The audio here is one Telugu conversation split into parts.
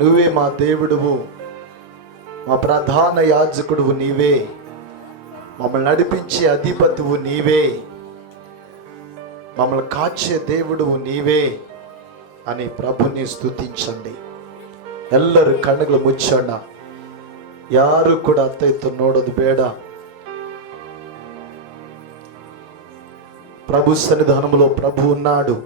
నువ్వే మా దేవుడువు, మా ప్రధాన యాజకుడువు నీవే, మమ్మల్ని నడిపించే అధిపతివు నీవే, మమ్మల్ని కాచే దేవుడువు నీవే అని ప్రభుని స్తుతించండి. ಎಲ್ಲರೂ ಕಣ್ಣುಗಳು ಮುಚ್ಚೋಣ. ಯಾರು ಕೂಡ ಅತ್ತ ಇತ್ತು ನೋಡೋದು ಬೇಡ. ప్రభు సన్నిధానంలో ప్రభు ఉన్నాడు.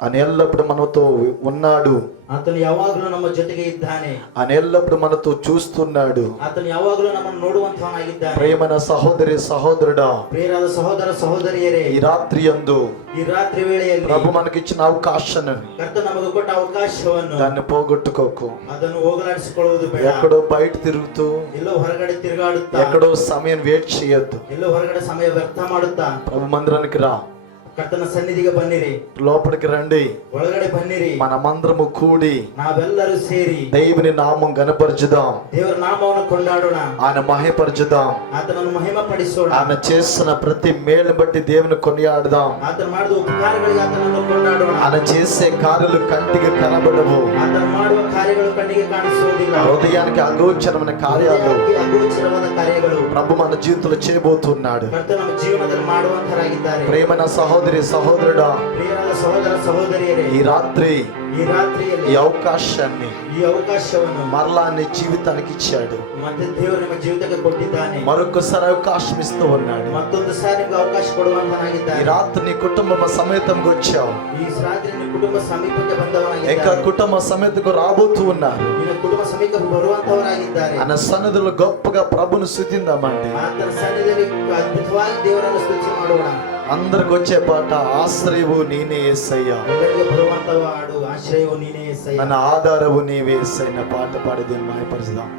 ఆయన ఎల్లప్పుడు మనతో ఉన్నాడు. ಆತನು ಯಾವಾಗಲೂ ನಮ್ಮ ಜೊತೆಗೆ ಇದ್ದಾನೆ. ఆయన ఎల్లప్పుడు మనతో చూస్తున్నాడు. ಆತನು ಯಾವಾಗಲೂ ನಮ್ಮನ್ನು ನೋಡುವಂತವನಾಗಿದ್ದಾನೆ. ప్రేమన సహోదరి సహోదరుడా, ಪ್ರಿಯರಾದ ಸಹೋದರ ಸಹೋದರಿಯರೇ, ఈ రాత్రియందు ಈ ರಾತ್ರಿ ವೇಳೆಯಲ್ಲಿ ప్రభు మనకిచ్చిన అవకాశాన్ని, ಕರ್ತನು ನಮಗೆ ಕೊಟ್ಟ ಅವಕಾಶವನ್ನು దాన్ని పోగొట్టుకోకు. ಅದನ್ನು ಹೋಗಲಾಡಿಸಿಕೊಳ್ಳುವುದು ಬೇಡ. ఎక్కడో బయట తిరుగుతూ, ಎಲ್ಲೋ ಹೊರಗಡೆ ತಿರುಗಾಡುತ್ತಾ, ఎక్కడో సమయం వేస్ట్ చేయొద్దు. ಎಲ್ಲೋ ಹೊರಗಡೆ ಸಮಯ ವ್ಯರ್ಥ ಮಾಡುತ್ತಾ ప్రభు మందిరానికి రా, ಕರ್ತನ ಸನ್ನಿಧಿಗೆ ಬನ್ನಿರಿ, లోపలికి రండి. ಒಳಗಡೆ ಬನ್ನಿರಿ. మనమందరము కూడి ನಾವೆಲ್ಲರೂ ಸೇರಿ దేవుని నామం గణపరచుదాం, ದೇವರ ನಾಮವನ್ನು ಕೊಂಡಾಡೋಣ, ఆయన మహిమపరచుదాం. ಆತನನ್ನು ಮಹಿಮೆ ಪಡಿಸೋಣ. ఆయన చేసిన ప్రతి మేలు బట్టి దేవుని కొనియాడదాం. ಆತನು ಮಾಡಿದ ಉಪಕಾರಗಳಿಗೆ ಆತನನ್ನು ಕೊಂಡಾಡೋಣ. ఆయన చేసే కార్యాలు కంటికి కనబడవు, ಆತನು ಮಾಡುವ ಕಾರ್ಯಗಳು ಕಣ್ಣಿಗೆ ಕಾಣಿಸುವುದಿಲ್ಲ. హృదయానికి అగోచరమైన కార్యాలు ಅಗೋಚರವಾದ ಕಾರ್ಯಗಳು ప్రభు మన జీవితంలో చేయబోతున్నాడు. ಕರ್ತನು ನಮ್ಮ ಜೀವನದಲ್ಲಿ ಮಾಡುವಂತರಾಗಿದ್ದಾರೆ. ప్రేమైన సహోదరి సహోదరుడా, ಪ್ರಿಯರಾದ ಸಹೋದರ ಸಹೋದರಿಯರೇ, ఈ రాత్రి ಈ ರಾತ್ರಿಯಲ್ಲಿ ఈ అవకాశాన్ని ಈ ಅವಕಾಶವನ್ನು మరలా నీ జీవితానికి ఇచ్చాడు. ಮತ್ತೆ ದೇವರು ನಿಮ್ಮ ಜೀವಿತಕ್ಕೆ ಕೊಟ್ಟಿದ್ದಾನೆ. మరొకసారి అవకాశం ఇస్తూ ఉన్నాడు. ಮತ್ತೊಂದು ಸಾರಿ ನಿಮಗೆ ಅವಕಾಶ ಕೊಡುವಂತನಾಗಿದ್ದಾನೆ. ఈ రాత్రి నీ కుటుంబ సమేతంగా వచ్చావు, ಈ ರಾತ್ರಿ ನಿಮ್ಮ ಕುಟುಂಬ ಸಮೀಪಕ್ಕೆ ఇంకా ಬಂದವನಾಗಿದ್ದಾರೆ. కుటుంబ సమేతకు రాబోతూ ఉన్నారు. ನಿನ್ನ ಕುಟುಂಬ ಸಮೀಪಕ್ಕೆ ಬರುವಂತವರಾಗಿದ್ದಾರೆ. ఆయన సన్నిధిలో గొప్పగా ప్రభుని స్తుతిందామండి. ಆತನ ಸನ್ನಿಧಿಯಲ್ಲಿ ಅದ್ಭುತವಾಗಿ ದೇವರನ್ನು ಸ್ತುತಿ ಮಾಡೋಣ. అందరికి వచ్చే పాట ఆశ్రయవు నేనే యేసయ్యా, ಎಲ್ಲರಿಗೆ ಬರುವಂತವ ಹಾಡು ಆಶ್ರಯವು ನೀನೇ యేసయ్య, ನನ್ನ ఆధారవు నీవే యేసయ్య పాట పాడి దీన్ని మహిమపరచుదాం.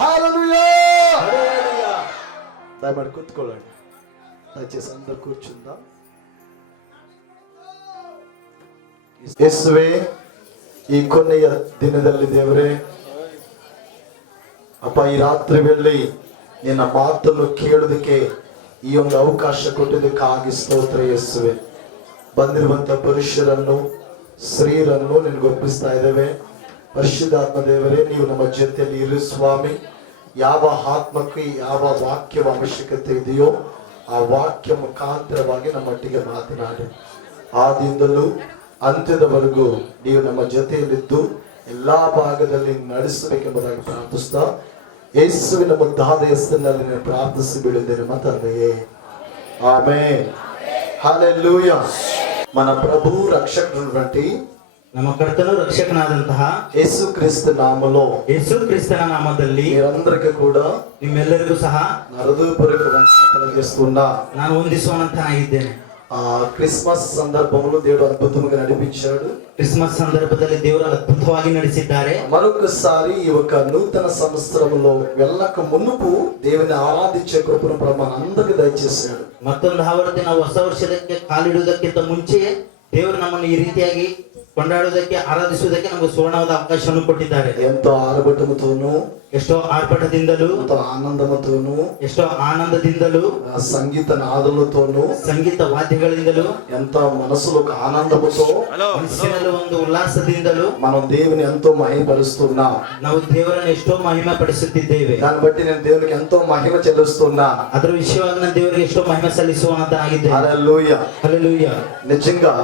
హల్లెలూయా. హల్లెలూయా. దయచేసి కూర్చోండి. దయచేసి అందరూ కూర్చుందాం. ಯೇಸುವೆ ಈ ಕೊನೆಯ ದಿನದಲ್ಲಿ ದೇವರೇ ಅಪ್ಪ ಈ ರಾತ್ರಿ ವೇಳೆ ನಿನ್ನ ಮಾತನ್ನು ಕೇಳೋದಕ್ಕೆ ಈ ಒಂದು ಅವಕಾಶ ಕೊಟ್ಟಿದ್ದಕ್ಕಾಗಿ ಸ್ತೋತ್ರ ಯೇಸುವೆ. ಬಂದಿರುವಂತ ಪುರುಷರನ್ನು ಸ್ತ್ರೀಯರನ್ನು ನಿನಗೆ ಒಪ್ಪಿಸ್ತಾ ಇದ್ದೇವೆ. ಪರಿಶುದ್ಧಾತ್ಮ ದೇವರೇ, ನೀವು ನಮ್ಮ ಜೊತೆಯಲ್ಲಿ ಇರು ಸ್ವಾಮಿ. ಯಾವ ಆತ್ಮಕ್ಕೆ ಯಾವ ವಾಕ್ಯವ ಅವಶ್ಯಕತೆ ಇದೆಯೋ ಆ ವಾಕ್ಯ ಮುಖಾಂತರವಾಗಿ ನಮ್ಮೊಟ್ಟಿಗೆ ಮಾತನಾಡಿ ಆದಿಂದಲೂ ಅಂತ್ಯದವರೆಗೂ ನೀವು ನಮ್ಮ ಜೊತೆಯಲ್ಲಿದ್ದು ಎಲ್ಲಾ ಭಾಗದಲ್ಲಿ ನಡೆಸಬೇಕೆಂಬುದಾಗಿ ಪ್ರಾರ್ಥಿಸ್ತಾ ಯೇಸುವಿನ ಮುದ್ದಾದ ಹೆಸರಿನಲ್ಲಿ ನಾನು ಪ್ರಾರ್ಥಿಸಿ ಬಿಡುತ್ತೇನೆ ತಂದೆಯೇ, ಆಮೆನ್. ಹಲ್ಲೆಲೂಯಾ. మన ప్రభు రక్షకుడైనటువంటి ನಮ್ಮ ಕರ್ತನು ರಕ್ಷಕನಾದಂತಹ ಯೇಸು ಕ್ರಿಸ್ತ ನಾಮలో ಯೇಸು ಕ್ರಿಸ್ತನ ನಾಮದಲ್ಲಿ మీరందరికీ కూడా ನಿಮ್ಮೆಲ್ಲರಿಗೂ ಸಹ హృదయపూర్వక వందనాలు తెలియజేస్తున్నా. ನಾನು ವಂದಿಸುವಂತನಾಗಿದ್ದೇನೆ. క్రిస్మస్ సందర్భంలో దేవుడు అద్భుతంగా నడిపించాడు. ಕ್ರಿಸ್ಮಸ್ ಸಂದರ್ಭದಲ್ಲಿ ದೇವರು ಅದ್ಭುತವಾಗಿ ನಡೆಸಿದ್ದಾರೆ. మరొకసారి ఈ ఒక నూతన సంవత్సరంలో వెళ్ళక మునుపు దేవుని ఆరాధించే కృపను మనందరికీ దయచేశాడు. ಮತ್ತೊಂದು ಆವೃತ್ತಿ ನಾವು ಹೊಸ ವರ್ಷದಕ್ಕೆ ಕಾಲಿಡುವುದಕ್ಕಿಂತ ಮುಂಚೆಯೇ ದೇವರು ನಮ್ಮನ್ನು ಈ ರೀತಿಯಾಗಿ ಕೊಂಡಾಡುವುದಕ್ಕೆ ಆರಾಧಿಸುವುದಕ್ಕೆ ನಮಗೆ ಸುವರ್ಣವಾದ ಅವಕಾಶವನ್ನು ಕೊಟ್ಟಿದ್ದಾರೆ. ఎంతో ఆరబటముతోను, ಎಷ್ಟೋ ಆರ್ಭಟದಿಂದಲೂ, ఎంతో ఆనందముతోను, ಎಷ್ಟೋ ಆನಂದದಿಂದಲೂ, సంగీత నాదములతోను, ಸಂಗೀತ ವಾದ್ಯಗಳಿಂದಲೂ, ఎంతో మనసులో ఒక ఆనందముతో, ಮನಸ್ಸಿನಲ್ಲಿ ಒಂದು ಉಲ್ಲಾಸದಿಂದಲೂ మనం దేవుని ఎంతో మహిమపరుస్తున్నాం. ನಾವು ದೇವರನ್ನು ಎಷ್ಟೋ ಮಹಿಮೆ ಪಡಿಸುತ್ತಿದ್ದೇವೆ. దాన్ని బట్టి నేను దేవునికి ఎంతో మహిమ చెల్లిస్తున్నా. ಅದರ ವಿಷಯವಾಗಿ ನಾನು ದೇವರಿಗೆ ಎಷ್ಟೋ ಮಹಿಮೆ ಸಲ್ಲಿಸುವಂತಾಗಿದ್ದೇನೆ. హల్లెలూయా. ಹಲ್ಲೆಲೂಯಾ. నిజంగా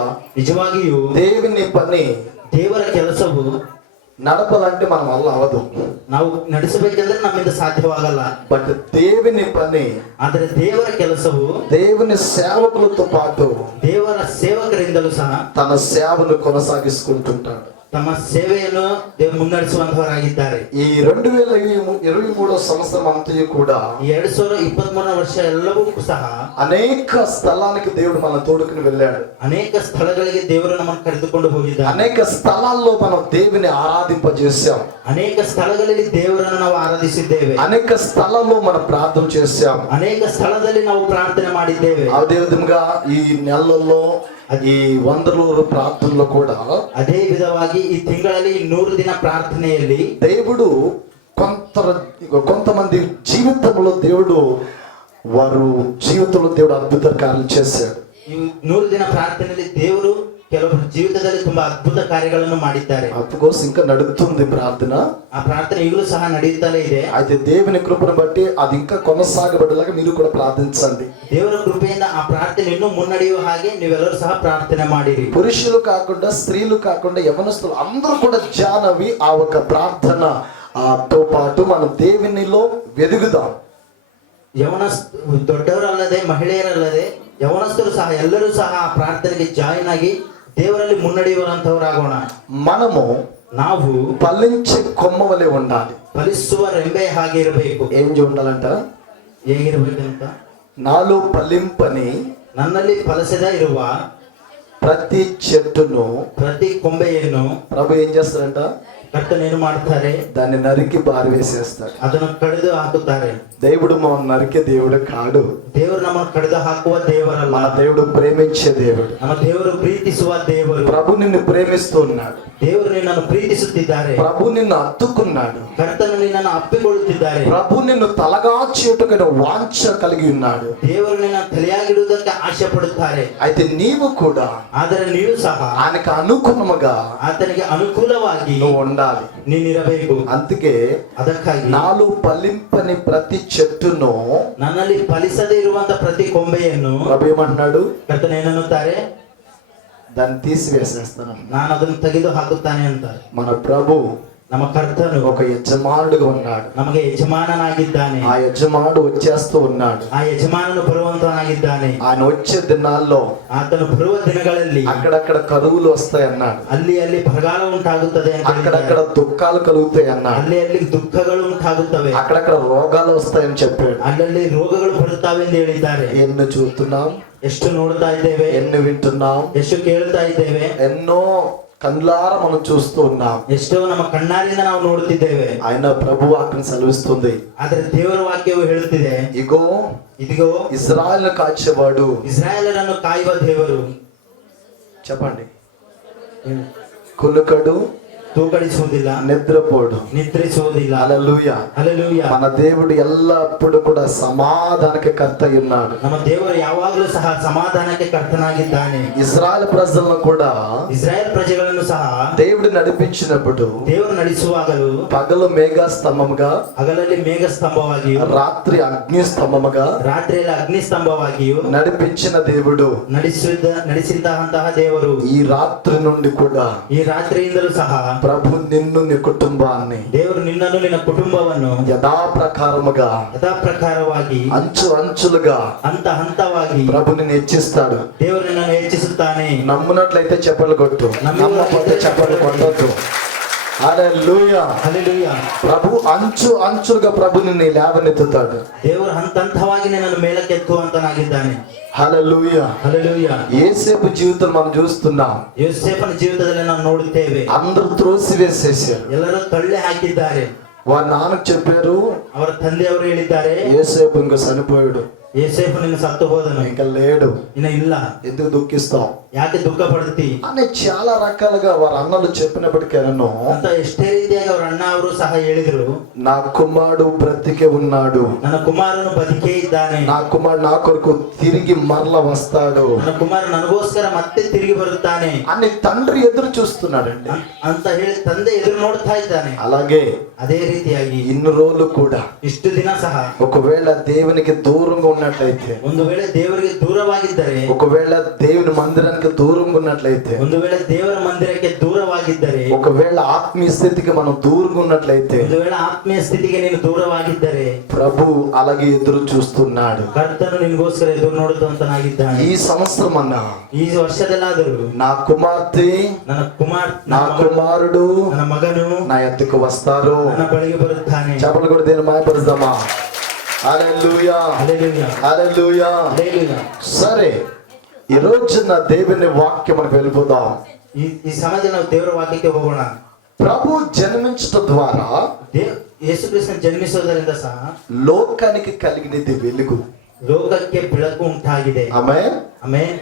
ನಿಜವಾಗಿಯೂ దేవుని పని ದೇವರ ಕೆಲಸವು నడపాలంటే మన వల్ల అవదు. ನಾವು ನಡೆಸಬೇಕೆಂದ್ರೆ ನಮ್ಮಿಂದ ಸಾಧ್ಯವಾಗಲ್ಲ. బట్ దేవుని పని, ಆದರೆ ದೇವರ ಕೆಲಸವು దేవుని సేవకులతో పాటు ದೇವರ ಸೇವಕರಿಂದಲೂ ಸಹ తన సేవను కొనసాగిస్తుంటాడు. ತಮ್ಮ ಸೇವೆಯನ್ನು ದೇವರು ಮುನ್ನಡೆಸುವಂತವರಾಗಿದ್ದಾರೆ. ఈ 2023 సంవత్సరం అంతయు కూడా 2023 ವರ್ಷ ಎಲ್ಲವೂ ಸಹ అనేక స్థలానికి దేవుడు మన తోడుకుని వెళ్ళాడు. ಅನೇಕ ಸ್ಥಳಗಳಿಗೆ ದೇವರು ನಮ್ಮನ್ನು ಕರೆದುಕೊಂಡು ಹೋಗಿದ್ದಾರೆ. అనేక స్థలాల్లో మనం దేవుని ఆరాధింపజేశాం. ಅನೇಕ ಸ್ಥಳಗಳಲ್ಲಿ ದೇವರನ್ನು ನಾವು ಆರಾಧಿಸಿದ್ದೇವೆ. అనేక స్థలాల్లో మనం ప్రార్థన చేశాం. ಅನೇಕ ಸ್ಥಳದಲ್ಲಿ ನಾವು ಪ್ರಾರ್ಥನೆ ಮಾಡಿದ್ದೇವೆ. అదే విధంగా ఈ నెలల్లో ఈ 100 రోజుల ప్రార్థనలో కూడా ಅದೇ ವಿಧವಾಗಿ ಈ ತಿಂಗಳಲ್ಲಿ 100 ದಿನ ಪ್ರಾರ್ಥನೆಯಲ್ಲಿ దేవుడు కొంతమంది జీవితంలో దేవుడు వారు జీవితంలో దేవుడు అద్భుత కార్యాలు చేశాడు. ಈ 100 ದಿನ ಪ್ರಾರ್ಥನೆಯಲ್ಲಿ ದೇವರು ಕೆಲವರ ಜೀವಿತದಲ್ಲಿ ತುಂಬಾ ಅದ್ಭುತ ಕಾರ್ಯಗಳನ್ನು ಮಾಡಿದ್ದಾರೆ. అఫ్కోర్స్ ఇంకా నడుస్తుంది ప్రార్థన. ಆ ಪ್ರಾರ್ಥನೆ ಈಗಲೂ ಸಹ ನಡೆಯುತ್ತಲೇ ಇದೆ. అయితే దేవుని కృపను బట్టి అది ఇంకా కొనసాగబడేలాగా మీరు కూడా ప్రార్థించండి. ದೇವರ ಕೃಪೆಯಿಂದ ಆ ಪ್ರಾರ್ಥನೆ ಇನ್ನೂ ಮುನ್ನಡೆಯುವ ಹಾಗೆ ನೀವೆಲ್ಲರೂ ಸಹ ಪ್ರಾರ್ಥನೆ ಮಾಡಿರಿ. పురుషులు కాకుండా స్త్రీలు కాకుండా యవనస్తులు అందరూ కూడా జానవి ఆ ఒక ప్రార్థన తో పాటు మనం దేవునిలో వెదుగుదాం. ದೊಡ್ಡವರಲ್ಲದೆ ಮಹಿಳೆಯರಲ್ಲದೆ ಯವನಸ್ಥರು ಸಹ ಎಲ್ಲರೂ ಸಹ ಆ ಪ್ರಾರ್ಥನೆಗೆ ಜಾಯಿನ್ ಆಗಿ ದೇವರಲ್ಲಿ ಮುನ್ನಡೆಯುವಂತವರಾಗೋಣ. మనము ನಾವು ఫలించే కొమ్మ వలె ఉండాలి. ಫಲಿಸುವ ರೆಂಬೆ ಹಾಗೆ ಇರಬೇಕು. ఏం ఉండాలంట? ಹೇಗಿರ್ಬೇಕಂತ, నాలో ఫలింపని ನನ್ನಲ್ಲಿ ಫಲಸದ ಇರುವ ప్రతి చెట్టును ಪ್ರತಿ ಕೊಂಬೆಯನ್ನು ప్రభు ఏం చేస్తాడంట? ಕರ್ತನೇನು ಮಾಡ್ತಾರೆ? దాన్ని నరికి పారవేసేస్తాడు. ಅದನ್ನು ಕಡಿದು ಹಾಕುತ್ತಾರೆ. దేవుడు మనం నరికే దేవుడు కాడు. ದೇವರು ನಮ್ಮನ್ನು ಕಡಿದು ಹಾಕುವ ದೇವರಲ್ಲ. మన దేవుడు ప్రేమించే దేవుడు. ನಮ್ಮ ದೇವರು ಪ್ರೀತಿಸುವ ದೇವರು. ప్రభు నిన్ను ప్రేమిస్తూ ఉన్నాడు. ದೇವರು ನಿನ್ನನ್ನು ಪ್ರೀತಿಸುತ್ತಿದ್ದಾರೆ. ప్రభు నిన్ను హత్తుకున్నాడు. ಕರ್ತನು ನಿನ್ನನ್ನು ಅಪ್ಪಿಕೊಳ್ಳುತ್ತಿದ್ದಾರೆ. ప్రభు నిన్ను తలగా చేటుకైన వాంఛ కలిగి ఉన్నాడు. ದೇವರು ನಿನ್ನ ತಲೆಯಾಗಿಡುವುದಕ್ಕೆ ಆಶೆ ಪಡುತ್ತಾರೆ. అయితే నీవు కూడా ಆದರೆ ನೀವು ಸಹ ఆయనకు అనుగుణముగా ಆತನಿಗೆ ಅನುಕೂಲವಾಗಿ నువ్వు ఉండాలి. ನೀನಿರಬೇಕು. అందుకే ಅದಕ್ಕಾಗಿ నాలో ఫలింపని ప్రతి చెట్టును, ನನ್ನಲ್ಲಿ ಫಲಿಸದೇ ಇರುವಂತ ಪ್ರತಿ ಕೊಂಬೆಯನ್ನು ప్రభు ఏమంటున్నాడు? ಕರ್ತನು ಏನನ್ನುತ್ತಾರೆ? దాన్ని తీసివేసేస్తాను. ನಾನು ಅದನ್ನು ತೆಗೆದು ಹಾಕುತ್ತಾನೆ ಅಂತಾರೆ. మన ప్రభు ನಮ್ಮ ಕರ್ತನು ఒక యజమానుడుగా ఉన్నాడు. ನಮಗೆ ಯಜಮಾನನಾಗಿದ್ದಾನೆ. ఆ యజమానుడు వచ్చేస్తూ ఉన్నాడు. ಆ ಯಜಮಾನನು ಬರುವಂತನಾಗಿದ್ದಾನೆ. ఆయన వచ్చే దినాల్లో ಆತನು ಬರುವ ದಿನಗಳಲ್ಲಿ అక్కడక్కడ కరువులు వస్తాయి అన్నాడు. ಅಲ್ಲಿ ಬರಗಾಲ ಉಂಟಾಗುತ್ತದೆ ಅಂತ అక్కడక్కడ దుఃఖాలు కలుగుతాయి అన్నాడు. ಅಲ್ಲಿ ದುಃಖಗಳು ಉಂಟಾಗುತ್ತವೆ. అక్కడక్కడ రోగాలు వస్తాయని చెప్పాడు. ಅಲ್ಲಲ್ಲಿ ರೋಗಗಳು ಬರುತ್ತವೆ ಎಂದು ಹೇಳಿದ್ದಾರೆ. ఎన్ని చూస్తున్నాం, ಎಷ್ಟು ನೋಡ್ತಾ ಇದ್ದೇವೆ, ఎన్ని వింటున్నాం, ಎಷ್ಟು ಕೇಳ್ತಾ ಇದ್ದೇವೆ. ఎన్నో కళ్ళారా మనం చూస్తూ ఉన్నాం. ಎಷ್ಟೋ ನಮ್ಮ ಕಣ್ಣಾರಿಂದ ನಾವು ನೋಡುತ್ತಿದ್ದೇವೆ. ఆయన ప్రభు వాక్యం సెలవిస్తుంది, ಆದರೆ ದೇವರ ವಾಕ್ಯವು ಹೇಳುತ್ತಿದೆ, ఇగో ಇದಿಗೋ ఇజ్రాయెల్ కాచేవాడు. ಇಸ್ರಾಯೇಲರನ್ನು ಕಾಯುವ ದೇವರು. చెప్పండి. కులుకడు, ತೂಕಡಿಸುವುದಿಲ್ಲ, నిద్రపోడు. ನಿದ್ರಿಸುವುದಿಲ್ಲ. హల్లెలూయా. ಹಲ್ಲೆಲೂಯಾ. మన దేవుడు ఎల్లప్పుడూ కూడా సమాధానಕ್ಕೆ కర్త ఉన్నాడు. ನಮ್ಮ ದೇವರು ಯಾವಾಗಲೂ ಸಹ ಸಮಾಧಾನಕ್ಕೆ ಕರ್ತನಾಗಿದ್ದಾನೆ. ఇజ్రాయెల్ ప్రజలను కూడా ಇಸ್ರಾಯೇಲ್ ಪ್ರಜೆಗಳನ್ನು ಸಹ దేవుడు నడిపించినప్పుడు ದೇವರು ನಡೆಸುವಾಗಲೂ పగలు మేఘ స్తంభముగా, ಹಗಲಲ್ಲಿ ಮೇಘ ಸ್ತಂಭವಾಗಿಯೂ రాత్రి అగ్ని స్తంభముగా ರಾತ್ರಿಯಲ್ಲಿ ಅಗ್ನಿ ಸ್ತಂಭವಾಗಿಯೂ నడిపించిన దేవుడు ನಡೆಸಿದಂತಹ ದೇವರು ఈ రాత్రి నుండి కూడా ಈ ರಾತ್ರಿಯಿಂದಲೂ ಸಹ ప్రభు నిన్ను నీ కుటుంబాన్ని ದೇವರು ನಿನ್ನನ್ನು ನಿನ್ನ ಕುಟುಂಬವನ್ನು యథాప్రకారముగా ಯಥಾಪ್ರಕಾರವಾಗಿ అంచు అంచులుగా ಹಂತ ಹಂತವಾಗಿ ప్రభు నిన్ను హెచ్చిస్తాడు. ದೇವರು ನಿನ್ನನ್ನು ಹೆಚ್ಚಿಸುತ್ತಾನೆ. నమ్మునట్లయితే చెప్పలు కొట్టు, నమ్మకపోతే చెప్పలు కొట్టొద్దు. హల్లెలూయా. ಹಲ್ಲೆಲೂಯಾ. ప్రభు అంచు అంచులుగా ప్రభు నిన్ను లేవనెత్తుతాడు. ದೇವರು ಹಂತ ಹಂತವಾಗಿ ನಿನ್ನನ್ನು ಮೇಲಕ್ಕೆ ಎತ್ತುವಂತನಾಗಿದ್ದಾನೆ. హల్లెలూయా. ಹಲ್ಲೆಲೂಯಾ. యేసేపు జీవితం మనం చూస్తున్నాం. ಯೋಸೇಫನ ಜೀವಿತದಲ್ಲಿ ನಾವು ನೋಡುತ್ತೇವೆ. అందరూ త్రోసివేసేసారు. ಎಲ್ಲರೂ ತಳ್ಳಿ ಹಾಕಿದ್ದಾರೆ. వారి నాన్నకు చెప్పారు, ಅವರ ತಂದೆಯವರು ಹೇಳಿದ್ದಾರೆ, యేసేపు ఇంకా చనిపోయాడు, ಯೋಸೇಫು ನಿನ್ನ ಸತ್ತು ಹೋದನು, ఇంకా లేడు, ಇನ್ನ ಇಲ್ಲ, ఎందుకు దుఃఖిస్తాం ಯಾಕೆ ದುಃಖ ಪಡ್ತಿ అని చాలా రకాలుగా వారి అన్నలు చెప్పినప్పటికేనో ಅಂತ ಎಷ್ಟೇ ರೀತಿಯಾಗಿ ಅವ್ರ ಅಣ್ಣ ಅವರು ಸಹ ಹೇಳಿದ್ರು, నా కుమారుడు బ్రతికే ఉన్నాడు, ನನ್ನ ಕುಮಾರನು ಬದುಕೇ ಇದ್ದಾನೆ, నా కుమారుడు నా కొరకు తిరిగి మరల వస్తాడు, ನನ್ನ ಕುಮಾರ ನನಗೋಸ್ಕರ ಮತ್ತೆ ತಿರುಗಿ ಬರುತ್ತಾನೆ అని తండ్రి ఎదురు చూస్తున్నాడండి. ಅಂತ ಹೇಳಿ ತಂದೆ ಎದುರು ನೋಡ್ತಾ ಇದ್ದಾನೆ. అలాగే ಅದೇ ರೀತಿಯಾಗಿ ఇన్ని రోజులు కూడా ಇಷ್ಟು ದಿನ ಸಹ ఒకవేళ దేవునికి దూరంగా ఉన్నట్లయితే, ಒಂದು ವೇಳೆ ದೇವರಿಗೆ ದೂರವಾಗಿದ್ದರೆ, ఒకవేళ దేవుని మందిరానికి దూరంగా ఉన్నట్లయితే, ಒಂದು ವೇಳೆ ದೇವರ ಮಂದಿರಕ್ಕೆ ದೂರವಾಗಿದ್ದರೆ, ఒకవేళ ఆత్మీయ స్థితికి మనం దూరంగా ఉన్నట్లయితే, ಒಂದು ವೇಳೆ ಆತ್ಮೀಯ ಸ್ಥಿತಿಗೆ ನೀನು ದೂರವಾಗಿದ್ದರೆ, ప్రభు అలాగే ఎదురు చూస్తున్నాడు. ಕರ್ತನು ನಿನಗೋಸ್ಕರ ಎದುರು ನೋಡುತ್ತಂತನಾಗಿದ್ದಾನೆ. ఈ సంవత్సరం అన్నా ಈ ವರ್ಷದಲ್ಲಾದರೂ నా కుమార్తె, నా కుమారుడు ನನ್ನ మగను నా ఎద్దకు వస్తారు. ನನ್ನ ಬಳಿಗೆ ಬರುತ್ತಾನೆ. చెప్పలు కూడా దీన్ని మాయపరుద్దామా? హల్లెలూయా. హల్లెలూయా. హల్లెలూయా. హల్లెలూయా. సరే, ఈ రోజు నా దేవుని వాక్యం మనకు వెళ్ళిపోదాం. ಈ ಸಮಯದಲ್ಲಿ ನಾವು ದೇವರ ವಾಕ್ಯಕ್ಕೆ ಹೋಗೋಣ. ప్రభు జన్మించడం ద్వారా, ಯೇಸುಕ್ರಿಸ್ತನು ಜನ್ಮಿಸೋದರಿಂದ ಸಹ లోకానికి కలిగినది వెలుగు, ಲೋಕಕ್ಕೆ ಬೆಳಕು ಉಂಟಾಗಿದೆ. ఆమేన్. ಆಮೆನ್.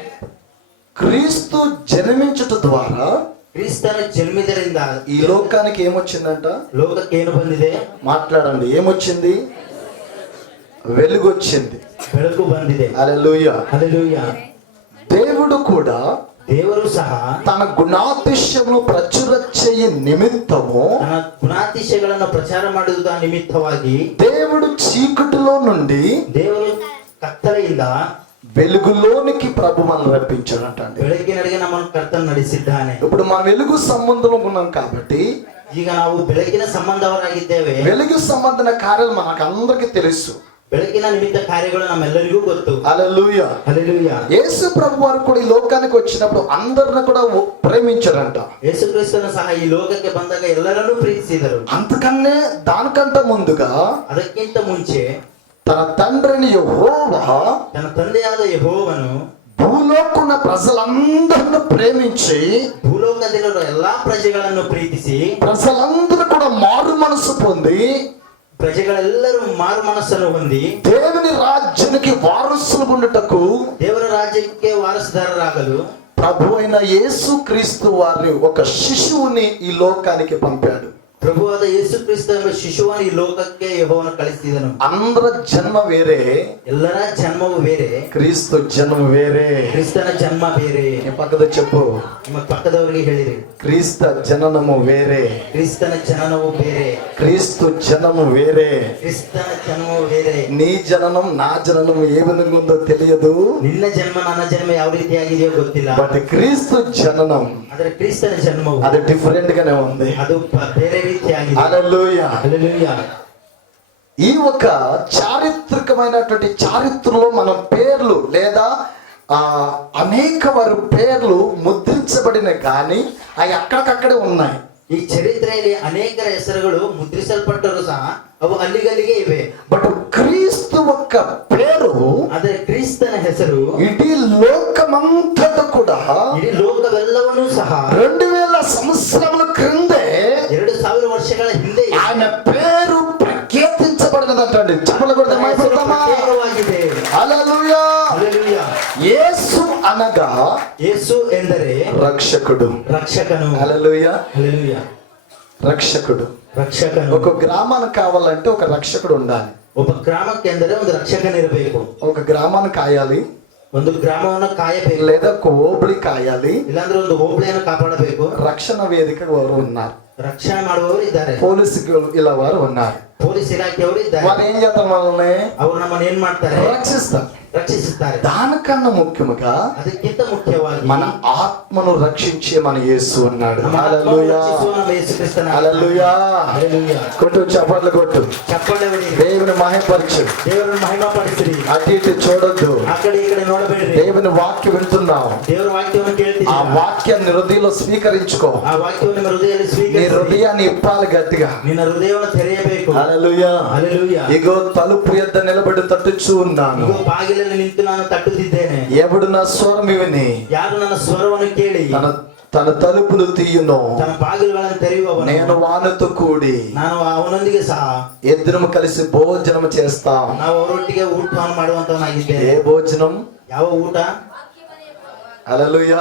క్రీస్తు జన్మించడం ద్వారా ಕ್ರಿಸ್ತನ ಜನ್ಮಿದರಿಂದ ఈ లోకానికి ఏమొచ్చిందంట? ಲೋಕಕ್ಕೆ ಏನು ಬಂದಿದೆ? మాట్లాడండి. ఏమొచ్చింది? వెలుగు వచ్చింది. ಬೆಳಕು ಬಂದಿದೆ. హల్లెలూయా. ಹಲ್ಲೆಲೂಯಾ. దేవుడు కూడా ದೇವರು ಸಹ తన గుణాతిశయమును ప్రచుర చేయ నిమిత్తము ತನ್ನ ಗುಣಾತಿಶಯಗಳನ್ನು ಪ್ರಚಾರ ಮಾಡುವುದ ನಿಮಿತ್ತವಾಗಿ దేవుడు చీకటిలో నుండి ದೇವರು ಕತ್ತಲೆಯಿಂದ వెలుగులోనికి ప్రభు మనల్ని రప్పించాడంటండి. ಬೆಳಕಿನಡೆಗೆ ನಮ್ಮನ್ನು ಕರ್ತನು ನಡೆಸಿದ್ದಾನೆ. ఇప్పుడు మనం వెలుగు సంబంధంలో ఉన్నాం కాబట్టి, ಈಗ ನಾವು ಬೆಳಕಿನ ಸಂಬಂಧವರಾಗಿದ್ದೇವೆ. వెలుగు సంబంధన కార్యాలు మనకు అందరికీ తెలుసు. ಬೆಳಕಿನ ನಿಮಿತ್ತ ಕಾರ್ಯಗಳು ನಮ್ಮೆಲ್ಲರಿಗೂ ಗೊತ್ತು. హల్లెలూయా. హల్లెలూయా. యేసు ప్రభు వారు కూడా ఈ లోకానికి వచ్చినప్పుడు అందరిని కూడా ప్రేమించారంట. ಯೇಸು ಕ್ರಿಸ್ತನು ಸಹ ಈ ಲೋಕಕ್ಕೆ ಬಂದಾಗ ಎಲ್ಲರನ್ನೂ ಪ್ರೀತಿಸಿದರು. అంతకన్నే దానికంటే ముందుగా ಅದಕ್ಕಿಂತ ಮುಂಚೆ తన తండ్రిని యెహోవా ತನ್ನ ತಂದೆಯಾದ ಯೆಹೋವನು భూలోకున్న ప్రజలందరిని ప్రేమించి, ಭೂಲೋಕದಲ್ಲಿರುವ ಎಲ್ಲಾ ಪ್ರಜೆಗಳನ್ನು ಪ್ರೀತಿಸಿ, ప్రజలందరూ కూడా మారు మనసు పొంది, ಪ್ರಜೆಗಳೆಲ್ಲರೂ ಮಾರು ಮನಸ್ಸನ್ನು ಹೊಂದಿ దేవుని రాజ్యానికి వారసులు ఉండుటకు, ದೇವರ ರಾಜ್ಯಕ್ಕೆ ವಾರಸುದಾರರಾಗಲು ప్రభు అయిన యేసు క్రీస్తు వారిని ఒక శిశువుని ఈ లోకానికి పంపాడు. ಪ್ರಭುವಾದ ಯೇಸು ಕ್ರಿಸ್ತ ಎಂಬ ಶಿಶುವನ್ನು ಈ ಲೋಕಕ್ಕೆ ಯೆಹೋವನು ಕಳಿಸಿದನು. అందరి జన్మ వేరే, ಎಲ್ಲರ ಜನ್ಮವು ಬೇರೆ, క్రీస్తు జన్మ వేరే. ಕ್ರಿಸ್ತನ ಜನ್ಮ ಬೇರೆ. నీ పక్కన చెప్పు, ನಿಮ್ಮ ಪಕ್ಕದವರಿಗೆ ಹೇಳಿರಿ, క్రీస్తు జననము వేరే, ಕ್ರಿಸ್ತನ ಜನನವು ಬೇರೆ, క్రీస్తు జనము వేరే. ಕ್ರಿಸ್ತನ ಜನ್ಮವು ಬೇರೆ. నీ జననం నా జననం ఏ విధంగా ఉందో తెలియదు, ನಿನ್ನ ಜನ್ಮ ನನ್ನ ಜನ್ಮ ಯಾವ ರೀತಿಯಾಗಿದೆಯೋ ಗೊತ್ತಿಲ್ಲ. బట్ క్రీస్తు జననం ಆದರೆ ಕ್ರಿಸ್ತನ ಜನ್ಮವು అది డిఫరెంట్ గానే ఉంది. ಅದು ಬೇರೆ ರೀತಿಯಾಗಿದೆ. హల్లెలూయా. ಹಲ್ಲೆಲೂಯಾ. ఈ ఒక చారిత్రకమైనటువంటి చారిత్రలో మనం పేర్లు లేదా అనేక వారి పేర్లు ముద్రించబడిన కానీ అవి అక్కడికక్కడే ఉన్నాయి. ಈ ಚರಿತ್ರೆಯಲ್ಲಿ ಅನೇಕರ ಹೆಸರುಗಳು ಮುದ್ರಿಸಲ್ಪಟ್ಟರು ಸಹ ಅವು ಅಲ್ಲಿಗಲ್ಲಿಗೆ ಇವೆ. బట్ క్రీస్తు ఒక్క పేరు, ಆದರೆ ಕ್ರಿಸ್ತನ ಹೆಸರು ఇಡీ లోకమంతట కూడా ಇಡೀ ಲೋಕವೆಲ್ಲವನ್ನೂ ಸಹ 2000 యేసు అనగా ಯೇಸು ಎಂದರೆ రక్షకుడు. ರಕ್ಷಕನು. హల్లెలూయా. హల్లెలూయా. రక్షకుడు. ರಕ್ಷಕನು. ఒక గ్రామానికి కావాలంటే ఒక రక్షకుడు ఉండాలి. ಒಬ್ಬ ಗ್ರಾಮಕ್ಕೆ ಎಂದರೆ ಒಂದು ರಕ್ಷಕನಿರಬೇಕು. ఒక గ్రామాన్ని కాయాలి, ಒಂದು ಗ್ರಾಮವನ್ನು ಕಾಯಬೇಕು, లేదా ఒక ఓబిలి కాయాలి, ಇಲ್ಲಾಂದ್ರೆ ಒಂದು ಹೋಬಳಿಯನ್ನು ಕಾಪಾಡಬೇಕು. రక్షణ వేదిక వారు ఉన్నారు, ರಕ್ಷಣೆ ಮಾಡುವವರು ಇದ್ದಾರೆ, పోలీసులు ఇలా వారు ఉన్నారు. ಪೊಲೀಸ್ ಇಲಾಖೆಯವರು ಇದ್ದಾರೆ. వారు ఏం చేస్తారు? మనల్ని ಅವರು ನಮ್ಮನ್ನು ಏನ್ ಮಾಡ್ತಾರೆ? రక్షిస్తారు. ರಕ್ಷಿಸುತ್ತಾರೆ. దానికన్నా ముఖ్యముగా ಅದಕ್ಕಿಂತ ಮುಖ್ಯವಾಗಿ మన ఆత్మను రక్షించే మన యేసు ఉన్నాడు. ನಮ್ಮ ಆತ್ಮವನ್ನು హల్లెలూయా. ರಕ್ಷಿಸುವ ನಮ್ಮ ಯೇಸು ಕ್ರಿಸ್ತನ. హల్లెలూయా. హల్లెలూయా. కొట్టు, చప్పట్లు కొట్టు, ಚಪ್ಪಾಳೆ ಹೊಡಿ, దేవుని మహిమపరచు. ದೇವರನ್ನು ಮಹಿಮಾಪಡಿಸಿರಿ. అటు ఇటు చూడొద్దు. ಆ ಕಡೆ ಈ ಕಡೆ ನೋಡಬೇಡ್ರಿ. దేవుని వాక్యం వింటున్నావు, ದೇವರ ವಾಕ್ಯವನ್ನು ಕೇಳ್ತೀರಿ. ఆ వాక్యాన్ని హృదయంలో స్వీకరించుకో. ಆ ವಾಕ್ಯವನ್ನು ನಿಮ್ಮ ಹೃದಯದಲ್ಲಿ నీ ಸ್ವೀಕರಿಸಿ. హృదయాన్ని ఇప్పాలి గట్టిగా. ನಿನ್ನ ಹೃದಯವನ್ನು ತೆರೆಯಬೇಕು. హల్లెలూయా. హల్లెలూయా. ఇగో తలుపు ఎద్ద నిలబడి తట్టుచూ ఉన్నాను, ಇಗೋ ಬಾಗಿಲಲ್ಲಿ ನಿಂತು ನಾನು ತಟ್ಟುತ್ತಿದ್ದೇನೆ. ఎవడు నా స్వరం విని ಯಾರು ನನ್ನ ಸ್ವರವನ್ನು ಕೇಳಿ తన తలుపులు తీయును, ತನ್ನ ಬಾಗಿಲುಗಳನ್ನು ತೆರೆಯುವವನು, నేను వానితో కూడి ನಾನು ಅವನೊಂದಿಗೆ ಸಹ ఇద్దరము కలిసి భోజనం చేస్తాం. ನಾವು ಅವರೊಟ್ಟಿಗೆ ಊಟವನ್ನು ಮಾಡುವಂತವನಾಗಿದ್ದೇನೆ. ఏ భోజనం? ಯಾವ ಊಟ? హల్లెలూయా.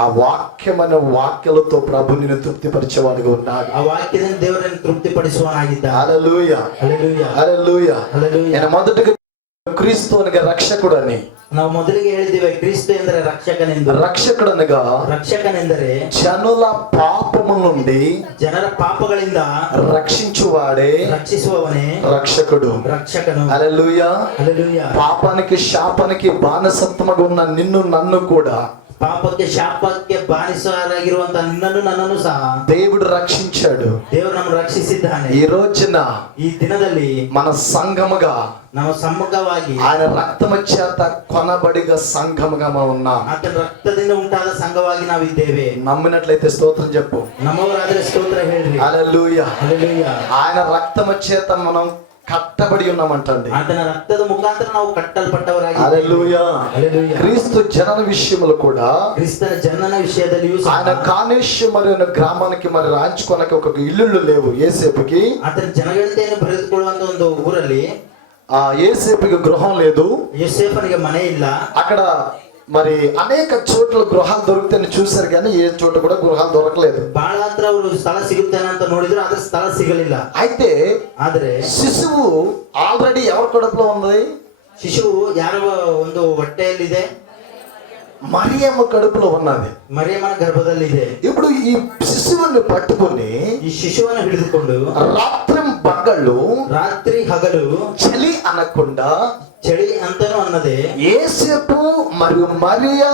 ఆ వాక్యం అనే వాక్యాలతో ప్రభు నిన్ను తృప్తిపరిచేవాడుగా ఉన్నాడు. ಆ ವಾಕ್ಯದಿಂದ ದೇವರನ್ನು ತೃಪ್ತಿಪಡಿಸುವನಾಗಿದ್ದ. హల్లెలూయా. హల్లెలూయా. హల్లెలూయా. హల్లెలూయా. నేను మొదటిగా క్రీస్తు అనగా రక్షకుడు అని. ನಾವು ಮೊದಲಿಗೆ ಹೇಳಿದ್ದೇವೆ ಕ್ರಿಸ್ತ ಎಂದರೆ ರಕ್ಷಕನೆಂದು. రక్షకుడు అనగా ರಕ್ಷಕನೆಂದರೆ జనుల పాపము నుండి ಜನರ ಪಾಪಗಳಿಂದ రక్షించువాడే ರಕ್ಷಿಸುವವನೇ రక్షకుడు. ರಕ್ಷಕನು. హల్లెలూయా. హల్లెలూయా. పాపానికి శాపానికి బానిసత్వముగా ఉన్న నిన్ను నన్ను కూడా ಪಾಪಕ್ಕೆ ಶಾಪಕ್ಕೆ ಬಾನಿಸರಾಗಿರುವಂತ ನಿನ್ನನ್ನು ನನ್ನನ್ನು ಸಹ దేవుడు రక్షించాడు. ದೇವರು ನಮ್ಮನ್ನು ರಕ್ಷಿಸಿದ್ದಾನೆ. ఈ రోజున ಈ ದಿನದಲ್ಲಿ మన సంఘముగా ನಾವು ಸಮ್ಮುಖವಾಗಿ ఆయన రక్తము చేత కొనబడిగా సంఘముగా మనం ఉన్నాం. ಆತನ ರಕ್ತದಿಂದ ಉಂಟಾದ ಸಂಘವಾಗಿ ನಾವಿದ್ದೇವೆ. నమ్మినట్లయితే స్తోత్రం చెప్పు. ನಮ್ಮವರಾದ್ರೆ ಸ್ತೋತ್ರ ಹೇಳ್ರಿ. హల్లెలూయా. హల్లెలూయా. ఆయన రక్తము చేత మనం కట్టబడి ఉన్నామంటండి. ಆತನ ರಕ್ತದ ಮುಖಾಂತರ ನಾವು ಕಟ್ಟಲ್ಪಟ್ಟವರಾಗಿ. హల్లెలూయా. హల్లెలూయా. క్రీస్తు జనన విషయములు కూడా ಕ್ರಿಸ್ತನ ಜನನ ವಿಷಯದಲ್ಲಿಯೂ ಸಹ ఆయన కానేశ్వర గ్రామానికి మరి రాంచుకోనకి ఒక ఇల్లు లేవు ఏసేపుకి. ಆತನ ಜನಗಣತೆಯನ್ನು ಬರೆದುಕೊಳ್ಳುವಂತ ಒಂದು ಊರಲ್ಲಿ ఆ ఏసేపుకి గృహం లేదు. ಯೋಸೇಫನಿಗೆ ಮನೆ ಇಲ್ಲ. అక్కడ మరి అనేక చోట్ల గృహాలు దొరుకుతాయని చూశారు, కానీ ఏ చోట కూడా గృహాలు దొరకలేదు. ಬಹಳ ಹತ್ರ ಅವರು ಸ್ಥಳ ಸಿಗುತ್ತೇನೆ ಅಂತ ನೋಡಿದ್ರು, ಆದ್ರೆ ಸ್ಥಳ ಸಿಗಲಿಲ್ಲ. అయితే ಆದ್ರೆ శిశువు ఆల్రెడీ ఎవరి కడుపులో ఉంది? ಶಿಶುವು ಯಾರ ಒಂದು ಹೊಟ್ಟೆಯಲ್ಲಿದೆ? మరియమ్మ కడుపులో ఉన్నది. ಮರಿಯಮ್ಮನ ಗರ್ಭದಲ್ಲಿದೆ. ఇప్పుడు ఈ శిశువుని పట్టుకొని ಈ ಶಿಶುವನ್ನು ಹಿಡಿದುಕೊಂಡು రాత్రి పగళ్ళు ರಾತ್ರಿ ಹಗಲು చలి అనకుండా ಚಳಿ ಅಂತನೂ ಅನ್ನದೆ యేసేపు మరియు మరియా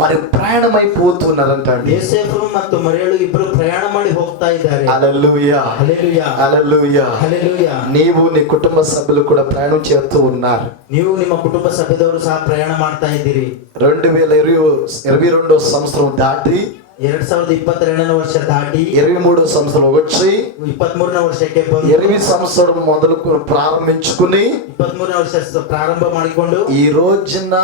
మరి ప్రయాణమైపోతున్నారంట అండి. ಯೋಸೇಫು ಮತ್ತು ಮರಿಯಳು ಇಬ್ಬರು ಪ್ರಯಾಣ ಮಾಡಿ ಹೋಗ್ತಾ ಇದ್ದಾರೆ. హల్లెలూయా. హల్లెలూయా. హల్లెలూయా. హల్లెలూయా. నీవు నీ కుటుంబ సభ్యులు కూడా ప్రయాణం చేస్తూ ఉన్నారు. ನೀವು ನಿಮ್ಮ ಕುಟುಂಬ ಸಭ್ಯದವರು ಸಹ ಪ್ರಯಾಣ ಮಾಡ್ತಾ ಇದ್ದೀರಿ. 2022 సంవత్సరం దాటి 2022ನೇ ವರ್ಷ ದಾಟಿ 23 సంవత్సరం వచ్చి 23ನೇ ವರ್ಷಕ್ಕೆ ಬಂದು 20 సంవత్సరం మొదలు ప్రారంభించుకుని 23ನೇ ವರ್ಷ ಪ್ರಾರಂಭ ಮಾಡಿಕೊಂಡು ఈ రోజున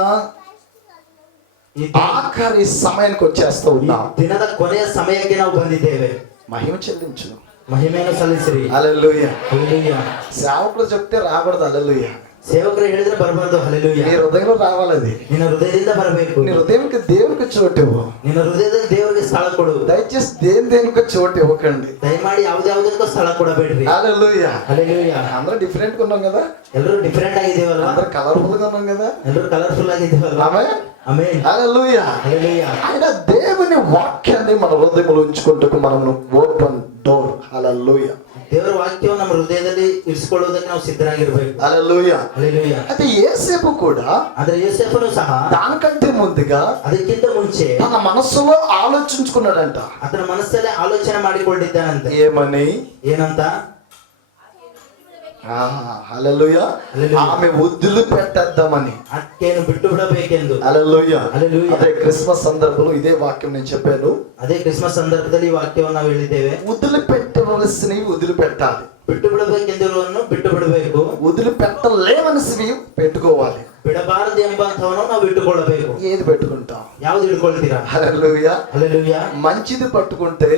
ఆఖరి సమయానికి వచ్చేస్తూ ఉన్నాం. ದಿನದ ಕೊನೆಯ ಸಮಯಕ್ಕೆ ನಾವು ಬಂದಿದ್ದೇವೆ. మహిమ చెల్లించు. ಮಹಿಮೆಯನ್ನು ಸಲ್ಲಿಸಿರಿ. హల్లెలూయా. హల్లెలూయా. సేవకులు చెప్తే రాకూడదు. హల్లెలూయా. ಸೇವಕರು ಹೇಳಿದ್ರೆ ಬರಬಾರ್ದು. ಹల్లೆಲೂಯಾ. నీ హృదయంలో రావాలి అది. ನಿನ್ನ ಹೃದಯದಿಂದ ಬರಬೇಕು. నీ హృదయానికి దేవునికి చోటు ఇవ్వు. ನಿನ್ನ ಹೃದಯದಲ್ಲಿ ದೇವರಿಗೆ ಸ್ಥಳ ಕೊಡು. దయచేసి దేనికి చోటు ఇవ్వకండి. ದಯಮಾಡಿ ಯಾವ್ದಾವುದಕ್ಕೂ ಸ್ಥಳ ಕೊಡಬೇಡ್ರಿ. హల్లెలూయా. ಹల్లೆಲೂಯಾ. అందరూ డిఫరెంట్ గా ఉన్నాం కదా, ಎಲ್ಲರೂ ಡಿಫರೆಂಟ್ ಆಗಿದ್ದೇವಲ್ಲ, అందరూ కలర్ఫుల్ గా ఉన్నాం కదా. ಎಲ್ಲರೂ ಕಲರ್ಫುಲ್ ಆಗಿದ್ದೇವಲ್ಲ. ఆమేన్. ಆಮೆನ್. హల్లెలూయా. హల్లెలూయా. ఆయన దేవుని వాక్యాన్ని మన హృదయంలో ఉంచుకుంటూ మనం ఓపెన్ డోర్. హల్లెలూయా. ದೇವರ ವಾಕ್ಯವನ್ನು ನಮ್ಮ ಹೃದಯದಲ್ಲಿ ಇರಿಸಿಕೊಳ್ಳುವುದಕ್ಕೆ ನಾವು ಸಿದ್ಧರಾಗಿರ್ಬೇಕು. హల్లెలూయా. హల్లెలೂయಾ. అయితే యేసేపు కూడా ಆದ್ರೆ ಯೋಸೇಫನು ಸಹ దానికంటే ముందుగా ಅದಕ್ಕಿಂತ ಮುಂಚೆ తన మనస్సులో ఆలోచించుకున్నాడంట. ಆತನ ಮನಸ್ಸಲ್ಲೇ ಆಲೋಚನೆ ಮಾಡಿಕೊಂಡಿದ್ದಾನಂತೆ. ఏమని? ಏನಂತ? హల్లెలూయా. హల్లెలూయా. ఆమె వదిలి పెట్టేద్దామని. ಆಕೆಯನ್ನು ಬಿಟ್ಟು ಬಿಡಬೇಕೆಂದು. హల్లెలూయా. హల్లెలూయా. అదే క్రిస్మస్ సందర్భంలో ఇదే వాక్యం నేను చెప్పాను. ಅದೇ ಕ್ರಿಸ್ಮಸ್ ಸಂದರ್ಭದಲ್ಲಿ ಈ ವಾಕ್ಯವನ್ನು ನಾವು ಹೇಳಿದ್ದೇವೆ. వదిలిపెట్టవలసినవి వదిలిపెట్టాలి, ಬಿಟ್ಟು ಬಿಡಬೇಕೆಂದಿರುವನ್ನು ಬಿಟ್ಟು ಬಿಡಬೇಕು, వదిలిపెట్టలేవలసినవి పెట్టుకోవాలి. ಬಿಡಬಾರದು ಎಂಬಂತವನ್ನು ನಾವು ಇಟ್ಟುಕೊಳ್ಳಬೇಕು. ఏది పెట్టుకుంటాం? ಯಾವ್ದು ಹಿಡ್ಕೊಳ್ತೀರಾ? హల్లెలూయా. హల్లెలూయా. మంచిది పట్టుకుంటే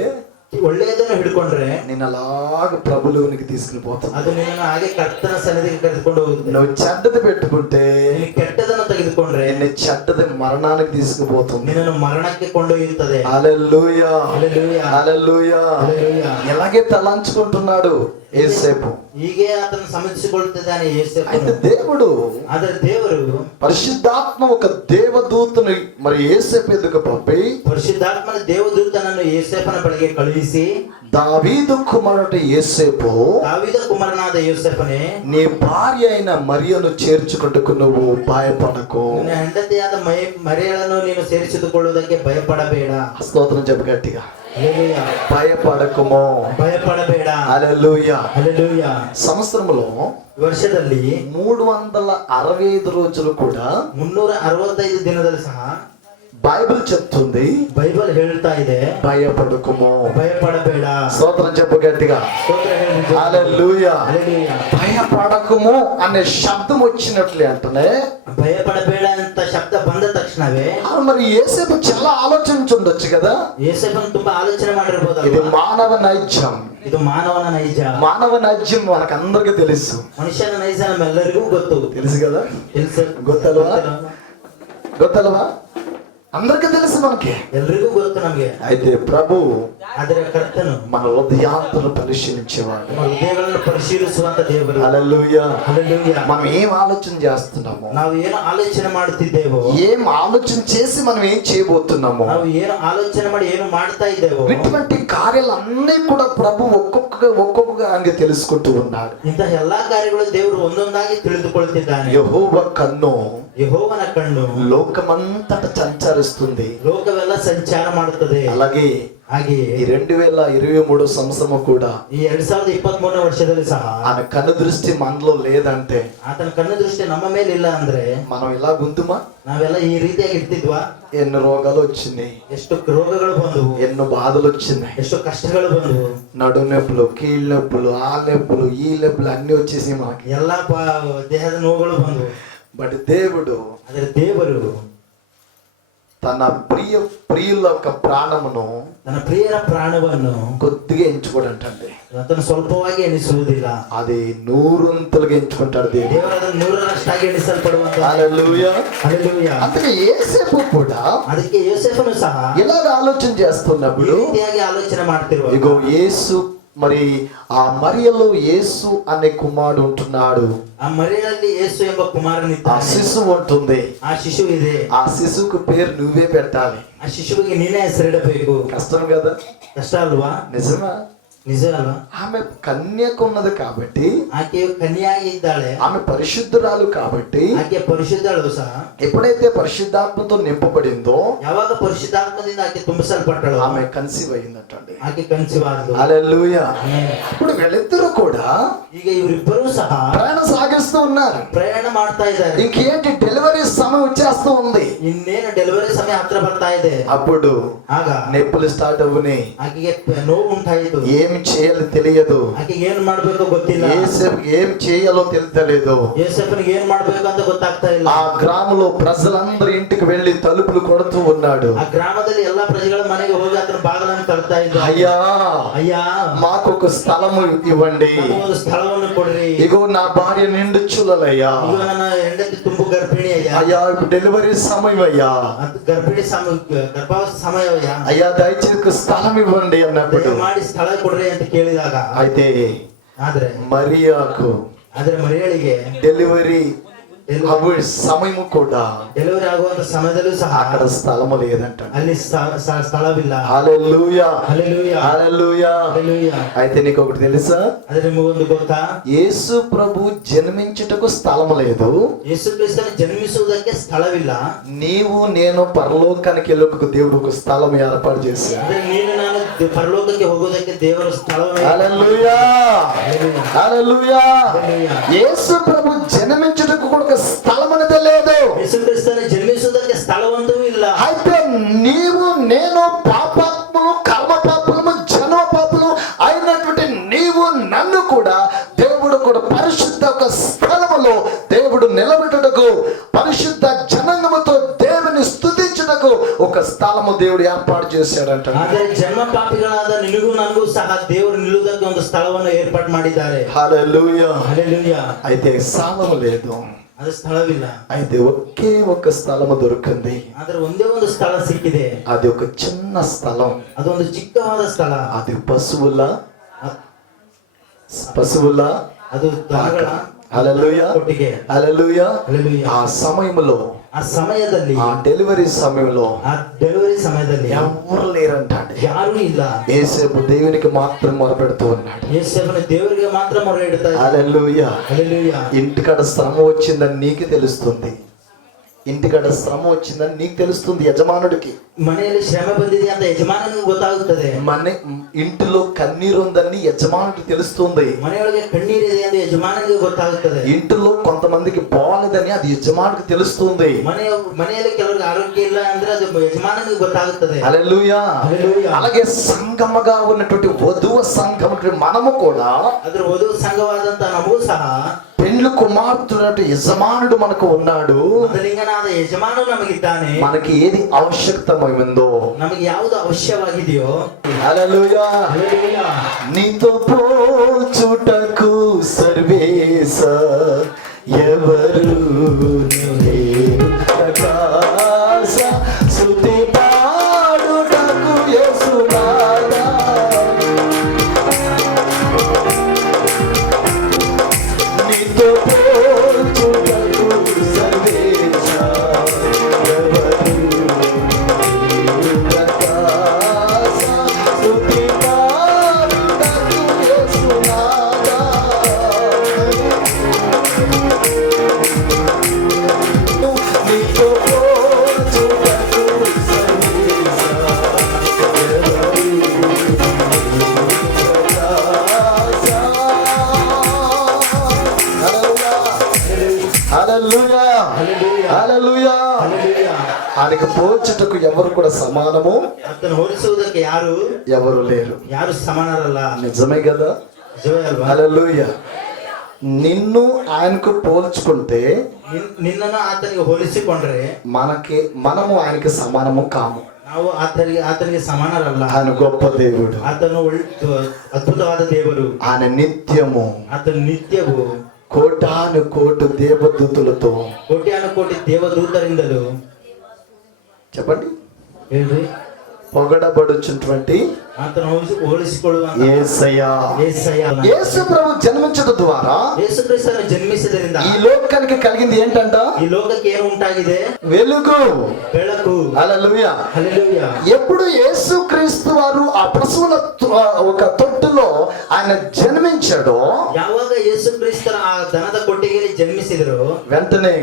ಒಳ್ಳೆಯದನ್ನು ಹಿಡ್ಕೊಂಡ್ರೆ నేను అలాగ ప్రభులోనికి తీసుకుని పోతాను. ಅದು ನಿನ್ನನ್ನು ಹಾಗೆ ಕರ್ತನ ಸನ್ನಿಧಿಗೆ ಕರೆದುಕೊಂಡು ಹೋಗುತ್ತೆ. నువ్వు చెడ్డది పెట్టుకుంటే ನೀನು ಕೆಟ್ಟದನ್ನು ತೆಗೆದುಕೊಂಡ್ರೆ నిన్ను చెడ్డది మరణానికి తీసుకుపోతుంది. ನಿನ್ನನ್ನು ಮರಣಕ್ಕೆ ಕೊಂಡೊಯ್ಯುತ್ತದೆ. హల్లెలూయా, హల్లెలూయా, హల్లెలూయా. హల్లెలూయా. ఎలాగే తలంచుకుంటున్నాడు యేసేపు. ಹೀಗೆ ಆತನು ಸಮರ್ಥಿಸಿಕೊಳ್ಳುತ್ತಿದ್ದಾನೆ అయితే ಯೋಸೇಫನು. దేవుడు ಆದರೆ ದೇವರು పరిశుద్ధాత్మ ఒక దేవదూతను మరి యేసేపు ఎదుగు పంపి ಪರಿಶುದ್ಧಾತ್ಮನ ದೇವದೂತನನ್ನು ಯೋಸೇಫನ ಬಳಿಗೆ ಕಳುಹಿಸಿ, దావీదు కుమారుడు యేసేపు, ದಾವೀದ ಕುಮಾರನಾದ ಯೋಸೇಫನೇ, నీ భార్య అయిన మరియను చేర్చుకుంటకు నువ్వు భయపడకు. ನಿನ್ನ ಹೆಂಡತಿಯಾದ ಮರಿಯಳನ್ನು ನೀನು ಸೇರಿಸಿಕೊಳ್ಳುವುದಕ್ಕೆ ಭಯಪಡಬೇಡ. స్తోత్రం చెప్పు గట్టిగా. హల్లెలూయా. భయపడకుము. ಭಯಪಡಬೇಡ. హల్లెలూయా. హల్లెలూయా. సంవత్సరంలో ವರ್ಷದಲ್ಲಿ 365 రోజులు కూడా 365 ದಿನದಲ್ಲಿ ಸಹ బైబిల్ చెప్తుంది ಬೈಬಲ್ ಹೇಳ್ತಾ ಇದೆ, భయపడకుము. ಭಯಪಡಬೇಡ. స్తోత్రం చెప్పు గట్టిగా. స్తోತ್ರ ಹೇಳಿ. హల్లెలూయా. హల్లెలూయా. భయపడకుము అనే శబ్దం వచ్చినట్లే అంటనే భయపడಬೇಡ ಅಂತ ಶಬ್ದ ಬಂದ ತಕ್ಷಣವೇ మరి యేసేపు చాలా ఆలోచించుండొచ్చు కదా. ಯೋಸೇಫನು ತುಂಬಾ ಆಲೋಚನೆ ಮಾಡಿರಬಹುದು. ఇది మానవ నైజం. ಇದು మానವನ ನೈಜ. మానవ నైజం మనకు అందరికి తెలుసు. ಮನುಷ್ಯನ ನೈಜ ನಮ್ಮೆಲ್ಲರಿಗೂ ಗೊತ್ತು. తెలుసు కదా. తెలుసు. ಗೊತ್ತಲ್ವಾ? ಗೊತ್ತಲ್ವಾ? అందరికీ తెలుసు మనకి. ಎಲ್ರಿಗೂ ಗೊತ್ತು ನಮ್ಗೆ. అయితే ప్రభు ಆದರೆ ಕರ್ತನು మన హృదయాంతను పరిశీలించేవాడు. ನಮ್ಮ ಹೃದಯಗಳನ್ನು ಪರಿಶೀಲಿಸುವಂತ ದೇವರು. హల్లెలూయా. హల్లెలూయా. మనం ఏం ఆలోచన చేస్తున్నాము, ನಾವು ಏನು ಆಲೋಚನೆ ಮಾಡುತ್ತಿದ್ದೇವೋ, ఏం ఆలోచన చేసి మనం ఏం చేయబోతున్నాము, ನಾವು ಏನು ಆಲೋಚನೆ ಮಾಡಿ ಏನು ಮಾಡ್ತಾ ಇದ್ದೇವೋ, ఇటువంటి కార్యాలన్నీ కూడా ప్రభు ఒక్కొక్కగా అంగే తెలుసుకుంటూ ఉన్నాడు. ಇಂತಹ ಎಲ್ಲಾ ಕಾರ್ಯಗಳು ದೇವರು ಒಂದೊಂದಾಗಿ ತಿಳಿದುಕೊಳ್ಳುತ್ತಿದ್ದಾನೆ. యెహోవా కన్ను ಯೆಹೋವನ ಕಣ್ಣು లోకమంతట సంచరిస్తుంది. ಲೋಕವೆಲ್ಲ ಸಂಚಾರ ಮಾಡುತ್ತದೆ. అలాగే ಹಾಗೆಯೇ ఈ 2023 సంవత్సరము కూడా ಈ 2023ನೇ ವರ್ಷದಲ್ಲಿ ಸಹ ఆయన కన్ను దృష్టి మనలో లేదంటే ಆತನ ಕಣ್ಣು ದೃಷ್ಟಿ ನಮ್ಮ ಮೇಲೆ ಇಲ್ಲ ಅಂದ್ರೆ మనం ఇలా గుంతుమా? ನಾವೆಲ್ಲ ಈ ರೀತಿಯಾಗಿ ಇರ್ತಿದ್ವಾ? ఎన్ని రోగాలు వచ్చినాయి, ಎಷ್ಟು ರೋಗಗಳು ಬಂದವು, ఎన్నో బాధలు వచ్చినాయి, ಎಷ್ಟು ಕಷ್ಟಗಳು ಬಂದವು, నడు నొప్పులు, కీళ్ళ నొప్పులు, ఆ నొప్పులు, ఈ నొప్పులు అన్ని వచ్చేసి మనకి. ಎಲ್ಲಾ ದೇಹದ ನೋವುಗಳು ಬಂದವು. బట్ దేవుడు ಆದ್ರೆ ದೇವರು తన ప్రియుల యొక్క ప్రాణమును ತನ್ನ ಪ್ರಿಯರ ಪ್ರಾಣವನ್ನು కొద్దిగా ఎంచుకోడంటండి. ಅದನ್ನು ಸ್ವಲ್ಪವಾಗಿ ಎಣಿಸುವುದಿಲ್ಲ, అది 100 ఎంచుకుంటాడు దేవుడు. ದೇವರು ಅದನ್ನು 100ರಷ್ಟಾಗಿ ಎಣಿಸಲ್ಪಡುವಂತ. హల్లెలూయా. ಹಲ್ಲೆಲೂಯಾ. అందుకే యేసేపు కూడా ಅದಕ್ಕೆ ಯೋಸೇಫನು ಸಹ ఇలాగ ఆలోచన ಈ చేస్తున్నప్పుడు ರೀತಿಯಾಗಿ ಆಲೋಚನೆ ಮಾಡ್ತಿರುವ ఇగో యేసు మరి ఆ మరియలో యేసు అనే కుమారుడు ఉంటున్నాడు. ಆ ಮರಿಯಲ್ಲಿ ಯೇಸು ಎಂಬ ఆ ಕುಮಾರನಿದ್ದಾನೆ. శిశువు ఉంటుంది. ಆ ಶಿಶು ಇದೆ. ఆ శిశువుకు పేరు నువ్వే పెట్టాలి. ಆ ಶಿಶುವಿಗೆ ನೀನೇ ಹೆಸರಿಡಬೇಕು. కష్టం కదా. ಕಷ್ಟ ಅಲ್ವಾ? నిజమా? ನಿಜ ಅಲ್ವಾ? ఆమె కన్యకు ఉన్నది కాబట్టి, ಆಕೆಯು ಕನ್ಯಾಗಿ ಇದ್ದಾಳೆ, ఆమె పరిశుద్ధురాలు కాబట్టి, ಆಕೆ ಪರಿಶುದ್ಧಳು ಸಹ. ఎప్పుడైతే పరిశుద్ధాత్మతో నింపబడిందో ಯಾವಾಗ ಪರಿಶುದ್ಧಾತ್ಮದಿಂದ ಆಕೆ ತುಂಬಿಸಲ್ಪಟ್ಟಳು, ఆమె కన్సీవ్ అయిందంటండి. ಆಕೆ ಕನ್ಸೀವ್ ಆದಳು. హల్లెలూయా. ಆಮೆನ್. ఇప్పుడు వీళ్ళిద్దరూ కూడా ಈಗ ಇವರಿಬ್ಬರೂ ಸಹ ప్రయాణం సాగిస్తూ ఉన్నారు. ಪ್ರಯಾಣ ಮಾಡ್ತಾ ಇದ್ದಾರೆ. ఇంకేంటి, డెలివరీ సమయం వచ్చేస్తూ ఉంది. ಇನ್ನೇನು ಡೆಲಿವರಿ ಸಮಯ ಹತ್ರ ಬರ್ತಾ ಇದೆ. అప్పుడు ಆಗ నొప్పులు స్టార్ట్ అవుని, ಆಕೆಗೆ ನೋವು ಉಂಟಾಯಿತು. ఏం చేయాలో తెలియదు. ಆಕೆಗೆ ಏನ್ ಮಾಡ್ಬೇಕೋ ಗೊತ್ತಿಲ್ಲ. ఏం చేయాలో తెలియలేదు. ಯೋಸೇಫನಿಗೆ ಏನ್ ಮಾಡ್ಬೇಕು ಅಂತ ಗೊತ್ತಾಗ್ತಾ ಇಲ್ಲ. ఆ గ్రామంలో ప్రజలందరూ ఇంటికి వెళ్లి తలుపులు కొడుతూ ఉన్నాడు. ಆ ಗ್ರಾಮದಲ್ಲಿ ಎಲ್ಲಾ ಪ್ರಜೆಗಳ ಮನೆಗೆ ಹೋಗಿ ಆತನ ಬಾಗಿಲನ್ನು ತಳ್ತಾ ಇದ್ದ. అయ్యా, ಅಯ್ಯ, మాకు ఒక స్థలము ఇవ్వండి. ಒಂದು ಸ್ಥಳವನ್ನು ಕೊಡ್ರಿ. ఇగో నా భార్య నిండు చూలయ్యా. ಈಗ ನನ್ನ ಹೆಂಡತಿ ತುಂಬು ಗರ್ಭಿಣಿ ಅಯ್ಯ. అయ్యా, ఇప్పుడు డెలివరీ సమయం అయ్యా. ಗರ್ಭಿಣಿ ಗರ್ಭಾವಸ್ಥೆ ಸಮಯವಯ್ಯ. అయ్యా, దయచేసి స్థలం ఇవ్వండి అన్నప్పుడు ಮಾಡಿ ಸ್ಥಳ ಕೊಡ್ರಿ ಅಂತ ಕೇಳಿದಾಗ, అయితే ಆದ್ರೆ ಮರಿಯಳಿಗೆ డెలివరీ సమయము కూడా ಡೆಲಿವರಿ ಆಗುವಂತ ಸಮಯದಲ್ಲೂ ಸಹ అక్కడ స్థలము లేదంట. ಅಲ್ಲಿ ಸ್ಥಳವಿಲ್ಲ. హల్లెలూయా. హల్లెలూయా. హల్లెలూయా. హల్లెలూయా. అయితే నీకు ఒకటి తెలుసా? అదే నిమಗೊಂದು ಗೊತ್ತಾ? యేసు ప్రభు జన్మించుటకు స్థలము లేదు. ಯೇಸು ಕ್ರಿಸ್ತನು ಜನ್ಮಿಸುವುದಕ್ಕೆ ಸ್ಥಳವಿಲ್ಲ. నీవు నేను పరలోకానికి వెళ్ళకు దేవుడు ఒక స్థలం ఏర్పాటు చేశాడు. ಅಂದ್ರೆ ನೀನು ನಾನು ಪರಲೋಕಕ್ಕೆ ಹೋಗೋದಕ್ಕೆ ದೇವರ ಸ್ಥಳವನ್ನು. హల్లెలూయా. హల్లెలూయా. హల్లెలూయా. యేసు ప్రభు జన్మించుటకు కూడా స్థలం అనేది లేదు. ಯೇಸು ಕ್ರಿಸ್ತನು ಜನ್ಮಿಸುವುದಕ್ಕೆ ಸ್ಥಳವಂತೂ ಇಲ್ಲ. అయితే నీవు నేను పాపాత్ములు, కర్మ పాపులము, జన్మ పాపులు అయినటువంటి నీవు నన్ను కూడా దేవుడు కూడా పరిశుద్ధ ఒక స్థలములో దేవుడు నిలబెట్టుటకు, పరిశుద్ధ జనాంగముతో దేవుని స్తుతించుటకు ఒక స్థలము దేవుడు ఏర్పాటు చేశాడంట. ಆದರೆ ಜನ್ಮ ಪಾಪಿಗಳಾದ ನಿನಗೂ ನನಗೂ ಸಹ ದೇವರು ನಿಲ್ಲುವುದಕ್ಕೆ ಒಂದು ಸ್ಥಳವನ್ನು ಏರ್ಪಾటు ಮಾಡಿದ್ದಾರೆ. హల్లెలూయా. హల్లెలూయా. అయితే స్థలము లేదు. ಅದು ಸ್ಥಳವಿಲ್ಲ. అయితే ఒకే ఒక్క స్థలము దొరికింది. ಆದ್ರೆ ಒಂದೇ ಒಂದು ಸ್ಥಳ ಸಿಕ್ಕಿದೆ. అది ఒక చిన్న స్థలం. ಅದೊಂದು ಚಿಕ್ಕವಾದ ಸ್ಥಳ. అది పశువుల ಅದು ದನಗಳ హల్లెలూయా ಕೊಟ್ಟಿಗೆ. హల్లెలూయా. హల్లెలూయా. ఆ సమయంలో ಆ ಸಮಯದಲ್ಲಿ ఆ డెలివరీ సమయంలో సమಯದಲ್ಲಿ ఎవరు లేరంటాడు. ಯಾರೂ ಇಲ್ಲ. యేసేపు దేవునికి మాత్రం మొరపెడుతూ ఉన్నాడు. యేసేపుని దేవుడికి మాత్రం మొర ఇడుతాడు. హల్లెలూయా. హల్లెలూయా. ఇంటికాడ శ్రమ వచ్చిందని నీకు తెలుస్తుంది. ఇంటికాడ శ్రమ వచ్చిందని నీకు తెలుస్తుంది యజమానుడికి. ಮನೆಯಲ್ಲಿ ಶ್ರಮ ಬಂದಿದೆ ಅಂತ ಯಜಮಾನನಿಗೆ ಗೊತ್ತಾಗುತ್ತದೆ. ఇంటిలో కన్నీరు ఉందని యజమానుడికి తెలుస్తుంది. ಮನೆಯೊಳಗೆ ಕಣ್ಣೀರಿದೆ ಎಂದು ಯಜಮಾನನಿಗೆ ಗೊತ್ತಾಗುತ್ತದೆ. ఇంటిలో కొంతమందికి బాగలేదని అది యజమానుడికి తెలుస్తుంది. ಮನೆಯಲ್ಲಿ ಕೆಲವರಿಗೆ ಆರೋಗ್ಯ ಇಲ್ಲ ಅಂದ್ರೆ ಅದು ಯಜಮಾನನಿಗೆ ಗೊತ್ತಾಗುತ್ತದೆ. హల్లెలూయా. హల్లెలూయా. అలాగే సంఘముగా ఉన్నటువంటి వధువు సంఘం మనము కూడా ಅದ್ರ ವಧು ಸಂಘವಾದಂತ ನಮಗೂ ಸಹ పెండ్లు కుమార్తె యజమానుడు మనకు ఉన్నాడు. ಮೊದಲಿಂಗನಾದ ಯಜಮಾನು ನಮಗಿದ್ದಾನೆ. మనకి ఏది ఆవశ్యకతమైందో, ನಮಗೆ ಯಾವುದು ಅವಶ್ಯವಾಗಿದೆಯೋ, హల్లెలూయా, హల్లెలూయా, నీతో పోల్చుటకు సర్వేశ ఎవరు లేరు. ప్రకాశ స్తుతి పాడుటకు యేసునాథా. నీతో పోల్చుటకు సర్వేశ ఎవరు లేరు. ప్రకాశ స్తుతి పాడుటకు యేసునాథా. నీతో పోల్చుటకు సర్వేశ ఎవరు హల్లెలూయా. హల్లెలూయా. హల్లెలూయా. ఆయనకు పోల్చుటకు ఎవరు కూడా సమానము అతను ಹೋಲಿಸುವುದಕ್ಕೆ ఎవరు లేరు. ಯಾರು ಸಮಾನರಲ್ಲ. నిజమే కదా. ನಿಜವೇ ಅಲ್ವಾ? హల్లెలూయా. నిన్ను ఆయనకు పోల్చుకుంటే ನಿನ್ನನ್ನು ಆತನಿಗೆ ಹೋಲಿಸಿಕೊಂಡ್ರೆ మనము ఆయనకి సమానము కాము. ನಾವು ಆತನಿಗೆ ಸಮಾನರಲ್ಲ. ఆయన గొప్ప దేవుడు. ಆತನು ಅದ್ಭುತವಾದ ದೇವರು. ఆయన నిత్యము ಆತನು ನಿತ್ಯವೂ కోటాను కోటు దేవదూతులతో, ಕೋಟ್ಯಾನುಕೋಟಿ ದೇವದೂತರಿಂದಲೂ చెప్పండి, ಹೇಳ್ರಿ, పొగడబడుచున్నటువంటి ಆತನು ಹೋಲಿಸಿಕೊಳ್ಳುವಂತ యేసయ్యా. యేసు ప్రభు జన్మించడం ద్వారా ಯೇಸು ಕ್ರಿಸ್ತನು ಜನ್ಮಿಸಿದರಿಂದ ఈ లోకానికి కలిగింది ఏంటంట? ಈ ಲೋಕಕ್ಕೆ ಏನು ಉಂಟಾಗಿದೆ? వెలుగు, ಬೆಳಕು. హల్లెలూయా. హల్లెలూయా. ఎప్పుడు యేసు క్రీస్తు వారు ఆ పశువుల ఒక తొట్టులో ఆయన జన్మించాడో, ಯಾವಾಗ ಯೇಸು ಕ್ರಿಸ್ತರ ಆ ದನದ ಕೊಟ್ಟಿಗೆಯಲ್ಲಿ ಜನ್ಮಿಸಿದ್ರು, వెంటనే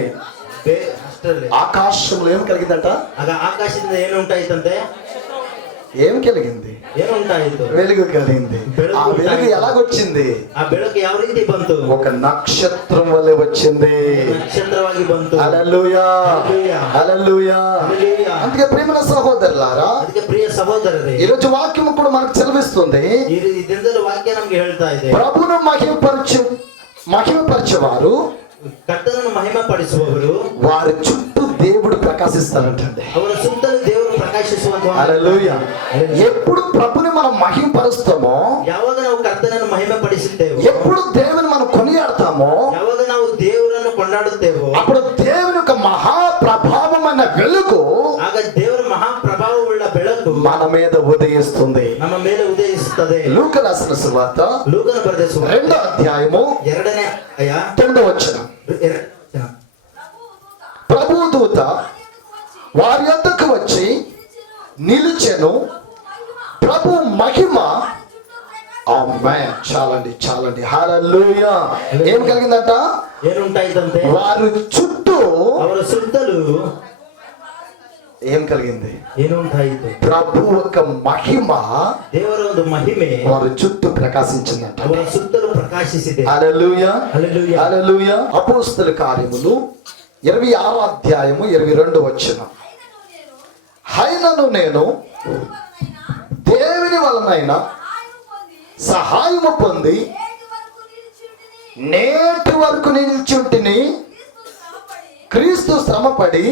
ಅಷ್ಟರಲ್ಲಿ ఆకాశంలో ఏం కలిగిందంట? ಆಗ ಆಕಾಶದಿಂದ ಏನು ಉಂಟಾಯಿತಂತೆ? ఏం కలిగింది? ಏನು ಉಂಟಾಯಿತು? వెలుగు కలిగింది. ఆ వెలుగు ఎలాగొచ్చింది? ಆ ಬೆಳಕು ಯಾವ ರೀತಿ ಬಂತು? ఒక నక్షత్రం వలె వచ్చింది. నక్షత్రವಾಗಿ ಬಂತು. హల్లెలూయా. హల్లెలూయా. అందుకే ప్రియమైన సహోదరులారా, ಅದಕ್ಕೆ ಪ್ರಿಯ ಸಹೋದರರೇ, ఈ రోజు వాక్యం కూడా మనకు చదివిస్తుంది. ಈ ದಿನದಲ್ಲಿ ವಾಕ್ಯ ನಮ್ಗೆ ಹೇಳ್ತಾ ಇದೆ, ప్రభువును మహిమపరిచేవారు, ಕರ್ತನನ್ನು ಮಹಿಮೆ ಪಡಿಸುವವರು, వారి చుట్టూ దేవుడు ప్రకాశిస్తారంటండి. ಅವರ ಸುತ್ತಲೂ ದೇವರು ಪ್ರಕಾಶಿಸುವಂತ. హల్లెలూయా. ఎప్పుడు ప్రభుని మనం మహిమపరుస్తామో, ಯಾವಾಗ ನಾವು ಕರ್ತನನ್ನು ಮಹಿಮೆ ಪಡಿಸುತ್ತೇವೆ, ఎప్పుడు దేవుని మనం కొనియాడతామో, ಯಾವಾಗ ನಾವು ದೇವರನ್ನು ಕೊಂಡಾಡುತ್ತೇವೋ, అప్పుడు దేవుని యొక్క మహాప్రభావమైన వెలుగు ಆಗ ದೇವರ ಮಹಾಪ್ರಭಾವವುಳ್ಳ ಬೆಳಕು మన మీద ఉదయిస్తుంది. ನಮ್ಮ ಮೇಲೆ ಉದಯಿಸುತ್ತದೆ. లూకా రాసిన సువార్త ಲೂಕನ ಬರೆದ ಸುವಾರ್ತೆ 2వ అధ్యాయము 2ನೇ ಅಧ್ಯಾಯ 9వ వచనం. ప్రభువు దూత వారి యొద్దకు వచ్చి నిలిచెను. ప్రభు మహిమ. ఆమేన్. చాలండి. హల్లెలూయా. ఏం కలిగిందంట? ఏముంటాయితంతే? వారి చుట్టూ, ಅವರ ಸುತ್ತಲೂ ఏం కలిగింది? ఏముంటాయిತು? ప్రభు యొక్క మహిమ ದೇವರ ಒಂದು ಮಹಿಮೆ వారి చుట్టూ ప్రకాశించిందంట. ಅವರ ಸುತ್ತಲೂ ಪ್ರಕಾಶಿಸಿದೆ. హల్లెలూయా. హల్లెలూయా. హల్లెలూయా. అపోస్తల కార్యములు 26వ అధ్యాయము 22వ వచనం. అయినను నేను దేవుని వలనైనా సహాయము పొంది నేటి వరకు నిలిచుంటిని. క్రీస్తు శ్రమపడి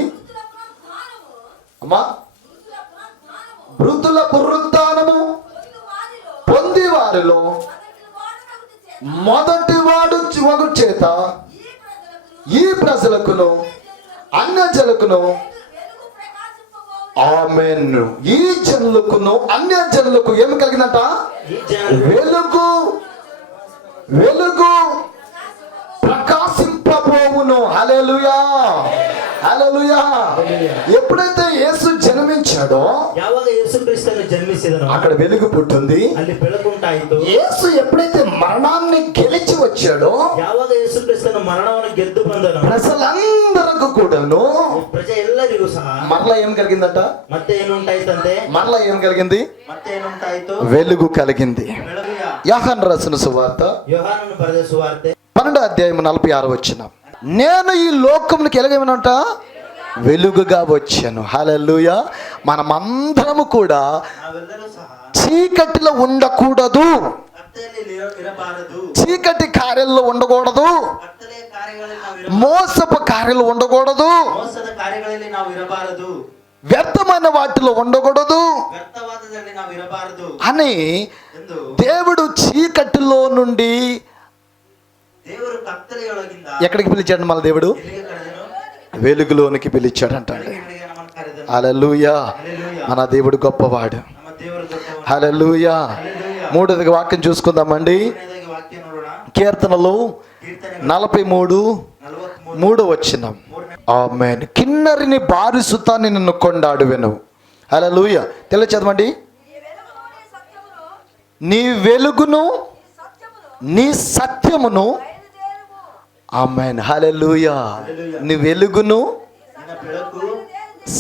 అమ్మా వృద్ధుల పునరుత్థానము పొంది వారిలో మొదటి వాడు చివగు చేత ఈ ప్రజలకును అన్యజనులకును ఆమేన్. ఈ జనులకును అన్యజనులకు ఏమి కలిగిందంట? ఈ జనులు వెలుగు వెలుగు ప్రకాశింపబోవును. హల్లెలూయా హల్లెలూయా. ఎప్పుడైతే యేసు జన్మించాడో ಯಾವಾಗ ಯೇಸು ಕ್ರಿಸ್ತನು ಜನ್ಮಿಸಿದನೋ అక్కడ వెలుగు పుట్టింది. ಅಲ್ಲಿ ಬೆಳಕುಂಟಾಯಿತು. యేసు ఎప్పుడైతే మరణాన్ని గెలిచి వచ్చాడో ಯಾವಾಗ ಯೇಸು ಕ್ರಿಸ್ತನು ಮರಣವನ್ನು ಗೆದ್ದು ಬಂದನೋ ప్రజలందరకు కూడాను ಪ್ರಜೆ ಎಲ್ಲರಿಗೂ ಸಹ మరలా ఏం కలిగిందట? ಮತ್ತೆ ಏನುಂಟಾಯ್ತಂತೆ? మరలా ఏం కలిగింది? ಮತ್ತೆ ಏನುಂಟಾಯ್ತು? వెలుగు కలిగింది. ಬೆಳಗುಯ. యోహాను రాసిన సువార్త యోహానను బರೆದ సువార్ತೆ 12:46 నేను ఈ లోకమునికి ఎలాగేమనంట? వెలుగుగా వచ్చాను. హల్లెలూయా. మనమందరము కూడా ನಾವೆಲ್ಲರೂ ಸಹ చీకటిలో ఉండకూడదు, ಕತ್ತಲೆಯಲ್ಲಿ ಇರಬಾರದು, చీకటి కార్యాల్లో ఉండకూడదు, ಕತ್ತಲೆಯ ಕಾರ್ಯಗಳಲ್ಲಿ ನಾವು మోసపు కార్యాలు ఉండకూడదు, ಮೋಸದ ಕಾರ್ಯಗಳಲ್ಲಿ ನಾವು ಇರಬಾರದು, వ్యర్థమైన వాటిలో ఉండకూడదు ವ್ಯರ್ಥವಾದದಲ್ಲಿ ನಾವು ಇರಬಾರದು అని ಎಂದು దేవుడు చీకటిలో నుండి ದೇವರು ಕತ್ತಲೆಯೊಳಗಿಂದ ఎక్కడికి పిలిచాడు? మన దేవుడు ಎಲ್ಲಿಗೆ ಕರೆದನು? వెలుగులోనికి పిలిచాడంట. ಬೆಳಕಿನೆಡೆಗೆ ನಮ್ಮನ್ನು ಕರೆದನು. హల్లెలూయా. ಹಲ್ಲೆಲೂಯಾ. మన దేవుడు గొప్పవాడు. ನಮ್ಮ ದೇವರು ದೊಡ್ಡವನು. హల్లెలూయా. ಹಲ್ಲೆಲೂಯಾ. మూడోది వాక్యం చూసుకుందామండి. ಕೊನೆಯದಾಗಿ ವಾಕ್ಯ ನೋಡೋಣ. కీర్తనలు ಕೀರ್ತನೆಗಳು 43:3 43 ఆమేన్. కిన్నరిని బారిసుతాన్ని నిన్ను కొండాడువెను. హల్లెలూయా. తెలుగు చదవండి. నీ వెలుగును నీ సత్యమును ఆమేన్. హల్లెలూయా. నీ వెలుగును ನಿನ್ನ ಬೆಳಕು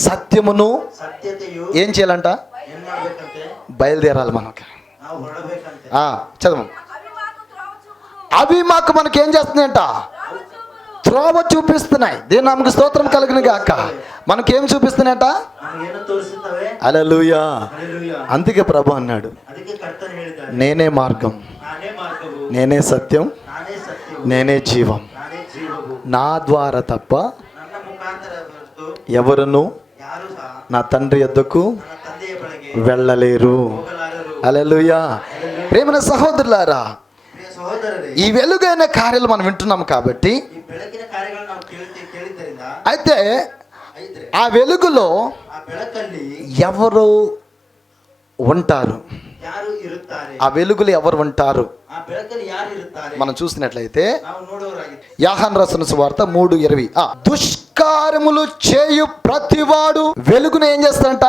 సత్యమును ಸತ್ಯತೆಯು ఏం చేయాలంట? ಏನ್ ಮಾಡ್ಬೇಕಂತೆ? బయలుదేరాలి మనకి. ನಾವು ಹೊರಡಬೇಕಂತೆ. చదవం. అవి మాకు మనకి ఏం చేస్తున్నాయంట? త్రోవ చూపిస్తున్నాయి. దేవుని నామముకు స్తోత్రం కలుగును గాక. మనకేం చూపిస్తున్నాయట? ನಮಗೇನು ತೋರಿಸುತ್ತವೆ? హల్లెలూయా. ಹಲ್ಲೆಲೂಯಾ. అందుకే ప్రభు అన్నాడు, ಅದಕ್ಕೆ ಕರ್ತನು ಹೇಳಿದ್ದಾನೆ, నేనే మార్గం, ನಾನೇ ಮಾರ್ಗವು, నేనే సత్యం, ನಾನೇ ಸತ್ಯವು, నేనే జీవం. ನಾನೇ ಜೀವವು. నా ద్వారా తప్ప ನನ್ನ ಮುಖಾಂತರ ಹೊರತು ఎవరును ಯಾರು ಸಹ నా తండ్రి యొద్దకు ನನ್ನ ತಂದೆಯ ಬಳಿಗೆ వెళ్ళలేరు. ಹೋಗಲಾರರು. హల్లెలూయా. ప్రేమైన సహోదరులారా, ಪ್ರಿಯ ಸಹೋದರರೇ, ఈ వెలుగైన కార్యాలు మనం వింటున్నాం కాబట్టి, ಈ ಬೆಳಕಿನ ಕಾರ್ಯಗಳನ್ನು ನಾವು ಕೇಳಿದ್ದರಿಂದ అయితే ಐದ್ರೆ ఆ వెలుగులో ಆ ಬೆಳಕಲ್ಲಿ ఎవరు ఉంటారు? ಯಾರು ಇರುತ್ತಾರೆ? ఆ వెలుగులో ఎవరు ఉంటారు? ಆ ಬೆಳಕಲ್ಲಿ ಯಾರು ಇರುತ್ತಾರೆ? మనం చూసినట్లయితే ನಾವು ನೋಡುವವರಾಗಿದ್ದೇವೆ. యోహాను రాసిన సువార్త 3:20 దుష్కార్యములు చేయు ప్రతివాడు వెలుగును ఏం చేస్తాడంట?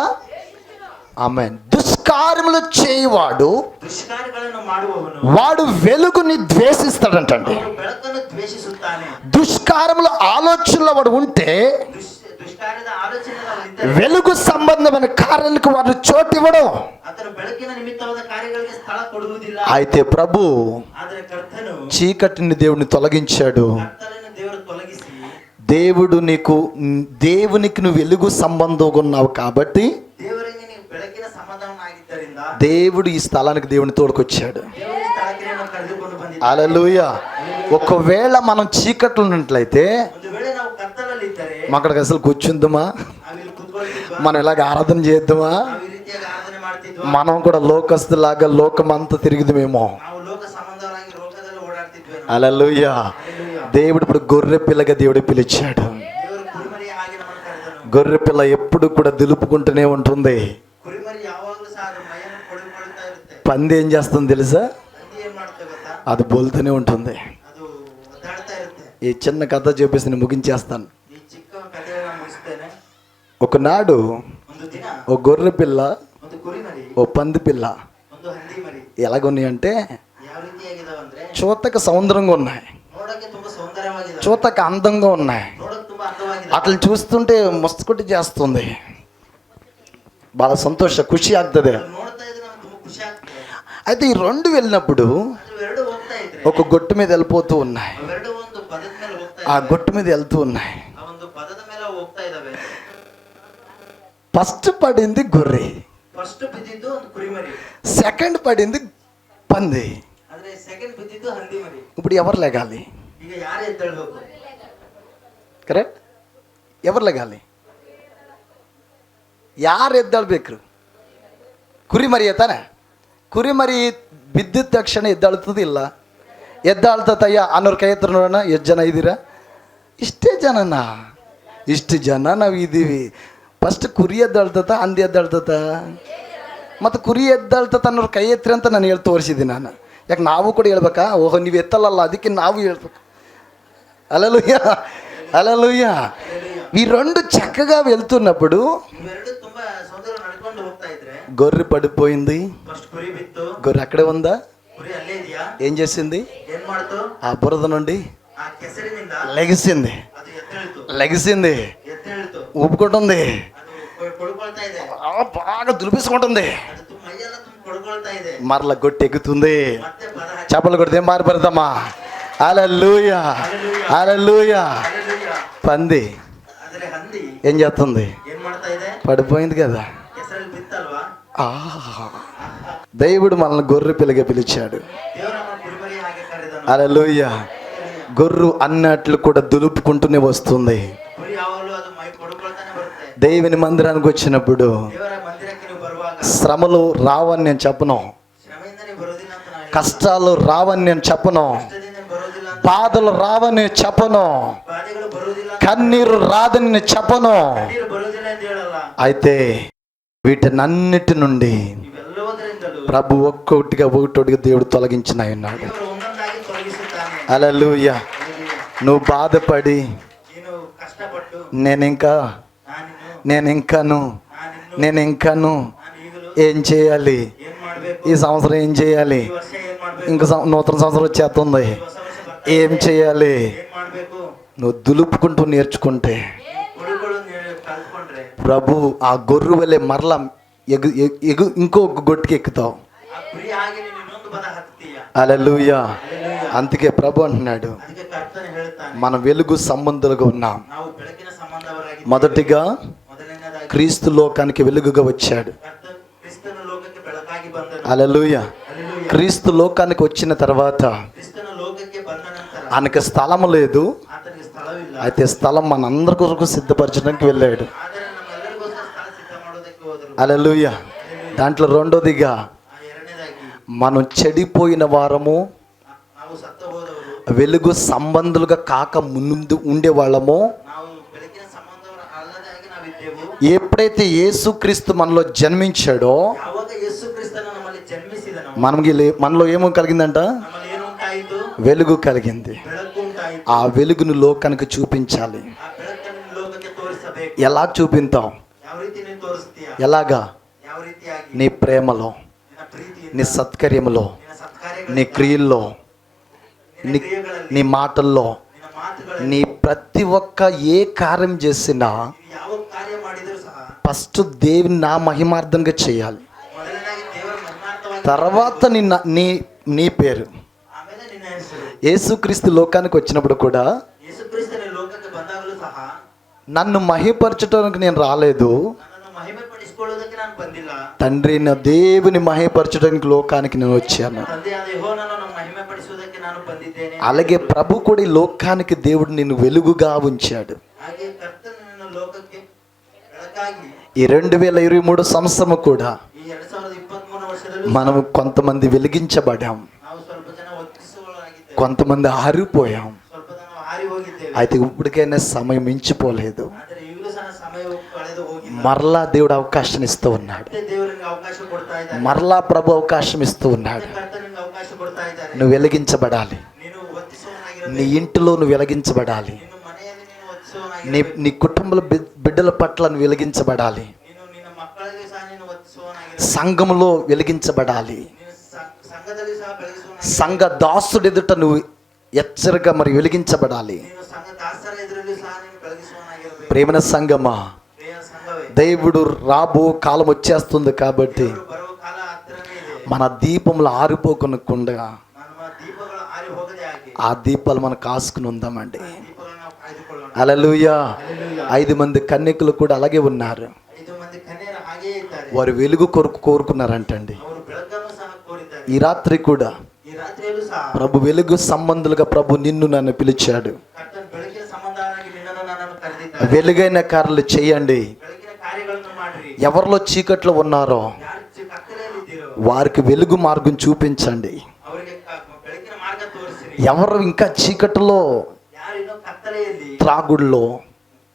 ఆమేన్. దుష్కార్యములు చేయువాడు ದುಷ್ಕಾರ್ಯಗಳನ್ನು ಮಾಡುವವನು వాడు వెలుగుని ద్వేషిస్తాడంటండి. ಅವನು ಬೆಳಕನ್ನು ದ್ವೇಷಿಸುತ್ತಾನೆ. దుష్కార్యముల ఆలోచనలో వాడు ఉంటే ದುಷ್ಕಾರ್ಯದ ಆಲೋಚನೆ వెలుగు సంబంధమైన కార్యాలకు వాడు చోటు ఇవ్వడం. ಆತನು ಬೆಳಕಿನ ನಿಮಿತ್ತವಾದ ಕಾರ್ಯಗಳಿಗೆ ಸ್ಥಳ ಕೊಡುವುದಿಲ್ಲ. అయితే ప్రభు ಆದರೆ ಕರ್ತನು చీకటిని దేవుని తొలగించాడు. ಕತ್ತಲನ್ನು ದೇವರು ತೊಲಗಿಸಿ దేవునికి నువ్వు వెలుగు సంబంధంగా ఉన్నావు కాబట్టి ದೇವರಿಗೆ ನೀವು ಬೆಳಕಿನ ಸಮಾಧಾನವಾಗಿದ್ದರಿಂದ దేవుడు ఈ స్థలానికి దేవుని తోడుకొచ్చాడు. ದೇವರು ಈ ಸ್ಥಳಕ್ಕೆ ನಿಮ್ಮನ್ನು ಕರೆದುಕೊಂಡು ಬಂದಿದ್ದಾನೆ. హల్లెలూయా. ఒకవేళ మనం చీకట్లు ఉన్నట్లయితే ಒಂದು ವೇಳೆ ನಾವು ಕತ್ತಲಲ್ಲಿ ಇದ್ದರೆ అక్కడికి అసలు కూర్చుందామా? ನಾವಿಲ್ಲಿ ಕೂತ್ಕೊಳ್ತಿದ್ವಾ? మనం ఇలాగ ಆರಾధన చేద్దామా? ನಾವು ಈ ರೀತಿಯಾಗಿ ಆರಾಧನೆ ಮಾಡ್ತಿದ್ವಾ? మనం కూడా లోకస్తులాగా లోకమంతా తిరుగుదామేమో. ನಾವು ಲೋಕ ಸಂಬಂಧವಾಗಿ ಲೋಕದಲ್ಲಿ ಓಡಾಡ್ತಿದ್ವಿ. హల్లెలూయా. దేవుడు ఇప్పుడు గొర్రె పిల్లగా దేవుడు పిలిచాడు. ದೇವರು ಕುರಿಮರಿ ಆಗಿ ನಮ್ಮನ್ನು ಕರೆದನು. గొర్రె పిల్ల ఎప్పుడు కూడా దులుపుకుంటూనే ఉంటుంది. ಕುರಿಮರಿ ಯಾವಾಗಲೂ ಸಹ ಅದರ ಮೈಯನ್ನು ಕೊಡುಕೊಳ್ತಾ ಇರುತ್ತೆ. పంది ಏನ್ చేస్తుంది తెలుసా? ಹಂದಿ ಏನ್ ಮಾಡ್ತೇವೆ ಗೊತ್ತಾ? అది బోల్తూనే ఉంటుంది. ಅದು ಒದ್ದಾಡ್ತಾ ಇರುತ್ತೆ. ఈ చిన్న కథ చెప్పేసి నేను ముగించేస్తాను. ಈ ಚಿಕ್ಕ ಕಥೆಯನ್ನು ನಾನು ಮುಗಿಸ್ತೇನೆ. ఒకనాడు ಒಂದು ದಿನ ఓ గొర్రె పిల్ల ಒಂದು ಕುರಿಮರಿ ఓ పంది పిల్ల ಒಂದು ಹಂದಿ ಮರಿ ఎలాగున్నాయి అంటే ಯಾವ ರೀತಿಯಾಗಿದಾವಂದ್ರೆ చూతకు సౌందర్యంగా ఉన్నాయి, ನೋಡಕ್ಕೆ ತುಂಬಾ ಸೌಂದರ್ಯವಾಗಿದೆ, చూతకు అందంగా ఉన్నాయి. ನೋಡಕ್ಕೆ ತುಂಬಾ ಅಂದವಾಗಿದೆ. అట్లా చూస్తుంటే ముస్తుకుటి చేస్తుంది. బాగా సంతోష ఖుషి ಆಗ್ತದೆ. ನೋಡ್ತಾ ಇದ್ರೆ ನಮ್ಗೆ ತುಂಬಾ ಖುಷಿ ಆಗ್ತದೆ. అయితే ఈ రెండు వెళ్ళినప్పుడు ಅವೆರಡು ಹೋಗ್ತಾ ಇದ್ರೆ ఒక గొట్టు మీద వెళ్ళిపోతూ ఉన్నాయి. ಅವೆರಡು ಒಂದು ಪದದ ಮೇಲೆ ಹೋಗ್ತಾ ఆ ಇದ್ದಾವೆ. గొట్టు మీద వెళ్తూ ఉన్నాయి. ಆ ಒಂದು ಪದದ ಮೇಲೆ ಹೋಗ್ತಾ ಇದಾವೆ. ఫస్ట్ పడింది గొర్రె, ಫಸ್ಟ್ ಬಿದ್ದಿದ್ದು ಒಂದು ಕುರಿಮರಿ, సెకండ్ పడింది పంది. ಆದ್ರೆ ಸೆಕೆಂಡ್ ಬಿದ್ದಿದ್ದು ಹಂದಿ ಮರಿ. ఇప్పుడు ఎవరు లెగాలి? ಈಗ ಯಾರು ಎದ್ದೇಳ್ಬೇಕು? ಕರೆಕ್ಟ್? ఎవరు లెగాలి? ಯಾರು ಎದ್ದಾಳ್ಬೇಕು? ಕುರಿಮರಿ ತಾನೆ. ಕುರಿಮರಿ ಬಿದ್ದಿದ ತಕ್ಷಣ ಎದ್ದಾಳ್ತದ ಇಲ್ಲ? ಎದ್ದಾಳ್ತಯ್ಯ ಅನ್ನೋರು ಕೈ ಹತ್ರ ನೋಡೋಣ. ಎಷ್ಟು ಜನ ಇದ್ದೀರಾ? ಇಷ್ಟೇ ಜನನ, ಇಷ್ಟು ಜನ ನಾವು ಇದ್ದೀವಿ. ಫಸ್ಟ್ ಕುರಿ ಎದ್ದಾಳ್ತತ, ಹಂದಿ ಎದ್ದಾಳ್ತತ, ಮತ್ತು ಕುರಿ ಎದ್ದಾಳ್ತತ ಅನ್ನೋರು ಕೈ ಎತ್ತರಿ ಅಂತ ನಾನು ಹೇಳಿ ತೋರಿಸಿದ್ದೀನಿ. ನಾನು ಯಾಕೆ ನಾವು ಕೂಡ ಹೇಳ್ಬೇಕಾ? ಓಹೋ ನೀವು ಎತ್ತಲ್ಲ, ಅದಕ್ಕೆ ನಾವು ಹೇಳ್ಬೇಕು. అలలుయ అలలుయ. ఈ రెండు చక్కగా వెళ్తున్నప్పుడు గొర్రె పడిపోయింది. గొర్రె అక్కడే ఉందా? ఏం చేసింది? ఆ బురద నుండి లెగిసింది, లెగిసింది, ఊపుకుంటుంది, బాగా దులిపేసుకుంటుంది, మరల గొట్టి ఎక్కుతుంది. చేపలు కొడితే మారిపడతామా? హల్లెలూయా, హల్లెలూయా. పంది ఏం చేస్తుంది? పడిపోయింది కదా. దేవుడు మనల్ని గొర్రె పిల్లగా పిలిచాడు. హల్లెలూయా. గొర్రు అన్నట్లు కూడా దులుపుకుంటూనే వస్తుంది. దేవుని మందిరానికి వచ్చినప్పుడు శ్రమలు రావని నేను చెప్పను, కష్టాలు రావని నేను చెప్పను, బాధలు రావని చెప్పను, కన్నీరు రాదని నేను చెప్పను. అయితే వీటన్నిటి నుండి ప్రభు ఒక్కొక్కటిగా దేవుడు తొలగించిన ఉన్నాడు. హల్లెలూయా. నువ్వు బాధపడి నేను ఇంకాను ఏం చేయాలి, ఈ సంవత్సరం ఏం చేయాలి, ఇంకా నూతన సంవత్సరం వచ్చేస్తుంది, ఏం చేయాలి? నువ్వు దులుపుకుంటూ నేర్చుకుంటే ప్రభు ఆ గొర్రె వలె మరలా ఇంకో గొట్టుకి ఎక్కుతావు. హల్లెలూయా. అందుకే ప్రభు అంటున్నాడు, మనం వెలుగు సంబంధులుగా ఉన్నాం. మొదటిగా క్రీస్తు లోకానికి వెలుగుగా వచ్చాడు. హల్లెలూయా. క్రీస్తు లోకానికి వచ్చిన తర్వాత ఆయనకి స్థలం లేదు, అయితే స్థలం మనందరి కొరకు సిద్ధపరచడానికి వెళ్ళాడు. హల్లెలూయా. దాంట్లో రెండోదిగా మనం చెడిపోయిన వారము, వెలుగు సంబంధులుగా కాక ముందు ఉండేవాళ్ళము, ఎప్పుడైతే యేసుక్రీస్తు మనలో జన్మించాడో మనలో ఏమో కలిగిందంట? వెలుగు కలిగింది. ఆ వెలుగును లోకానికి చూపించాలి. ఎలా చూపించాం? ఎలాగా? నీ ప్రేమలో, నీ సత్కర్యములో, నీ క్రియల్లో, నీ మాటల్లో, నీ ప్రతి ఒక్క ఏ కార్యం చేసినా ఫస్ట్ దేవుని నా మహిమార్థంగా చేయాలి. తర్వాత నీ పేరు. యేసుక్రీస్తు లోకానికి వచ్చినప్పుడు కూడా నన్ను మహిమపరచడానికి నేను రాలేదు, తండ్రి నా దేవుని మహిమపరచడానికి లోకానికి నేను వచ్చాను. అలాగే ప్రభు కూడా ఈ లోకానికి దేవుడు నిన్ను వెలుగుగా ఉంచాడు. ఈ 2023 సంవత్సరము కూడా మనము కొంతమంది వెలిగించబడాం, కొంతమంది ఆరిపోయాం. అయితే ఇప్పటికైనా సమయం మించిపోలేదు. మరలా దేవుడు అవకాశం ఇస్తూ ఉన్నాడు, మరలా ప్రభు అవకాశం ఇస్తూ ఉన్నాడు. నువ్వు వెలిగించబడాలి, నీ ఇంటిలో నువ్వు వెలిగించబడాలి, నీ కుటుంబ బిడ్డల పట్ల నువ్వు వెలిగించబడాలి, సంఘములో వెలిగించబడాలి, సంఘ దాసుడు ఎదుట నువ్వు హెచ్చరిక మరి వెలిగించబడాలి. ప్రేమన సంఘమా, దేవుడు రాబో కాలం వచ్చేస్తుంది కాబట్టి మన దీపంలో ఆరిపోకుండా ఆ దీపాలు మనం కాసుకుని ఉందామండి. హల్లెలూయా. 5 మంది కన్యకులు కూడా అలాగే ఉన్నారు. వారు వెలుగు కోరుకున్నారంటండి. ఈ రాత్రి కూడా ప్రభు వెలుగు సంబంధులుగా ప్రభు నిన్ను నన్ను పిలిచాడు. వెలుగైన కార్యాలు చేయండి. ఎవరిలో చీకట్లో ఉన్నారో వారికి వెలుగు మార్గం చూపించండి. ఎవరు ఇంకా చీకటిలో ಕತ್ತಲೆಯಲ್ಲಿ, త్రాగుల్లో,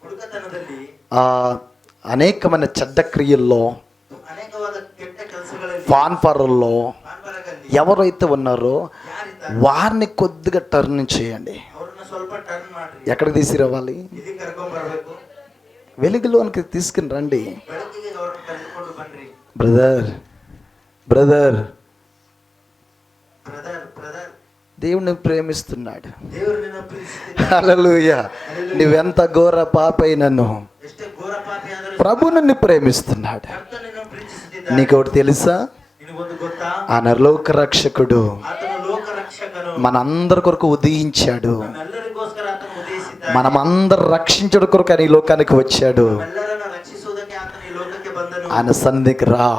ಹುಡುಕತನದಲ್ಲಿ, అనేకమైన చెడ్డ క్రియల్లో, ಅನೇಕವಾದ ಕೆಟ್ಟ ಕೆಲಸಗಳಲ್ಲಿ, వాన్పరుల్లో ಪಾನ್ಪರಗಳಲ್ಲಿ ఎవరైతే ఉన్నారో ಯಾರಿದ್ದಾರೆ వారిని కొద్దిగా టర్న్ చేయండి. ಅವ್ರನ್ನ ಸ್ವಲ್ಪ ಟರ್ನ್ ಮಾಡ್ರಿ. ఎక్కడికి తీసుకురావాలి? ಇದಕ್ಕೆ ಕರ್ಕೊಂಡ್ ಬರ್ಬೇಕು. వెలుగులోనికి తీసుకుని రండి. ಬೆಳಕಿಗೆ ಅವ್ರನ್ನ ಕರೆದುಕೊಂಡು ಬನ್ರಿ. బ్రదర్ బ్రదర్ ಬ್ರದರ್ ಬ್ರದರ್, దేవుడిని ప్రేమిస్తున్నాడు. ದೇವರು ನಿನ್ನ ಪ್ರೀತಿಸುತ್ತಿದ್ದಾನೆ. హల్లెలూయా. నువ్వెంత ఘోర పాపైనను ಎಷ್ಟೇ ಘೋರ ಪಾಪಿ ಆದರೂ ప్రభు నిన్ను ప్రేమిస్తున్నాడు. ಕರ್ತನು ನಿನ್ನನ್ನು ಪ್ರೀತಿಸುತ್ತಿದ್ದಾನೆ. నీకు ఒకటి తెలుసా? ನಿನಗೊಂದು ಗೊತ್ತಾ? ఆయన లోక రక్షకుడు ಆತನು ಲೋಕ ರಕ್ಷಕನು. మనందరి కొరకు ఉదయించాడు. ನಮ್ಮೆಲ್ಲರಿಗೋಸ್ಕರ ಆತನು ಉದಯಿಸಿದ್ದಾನೆ. మనమందరు రక్షించడం కొరకు ఆయన ఈ లోకానికి వచ్చాడు. ನಮ್ಮೆಲ್ಲರನ್ನು ರಕ್ಷಿಸುವುದಕ್ಕೆ ಆತನು ಈ ಲೋಕಕ್ಕೆ ಬಂದನು. ఆయన సన్నిధికి రా.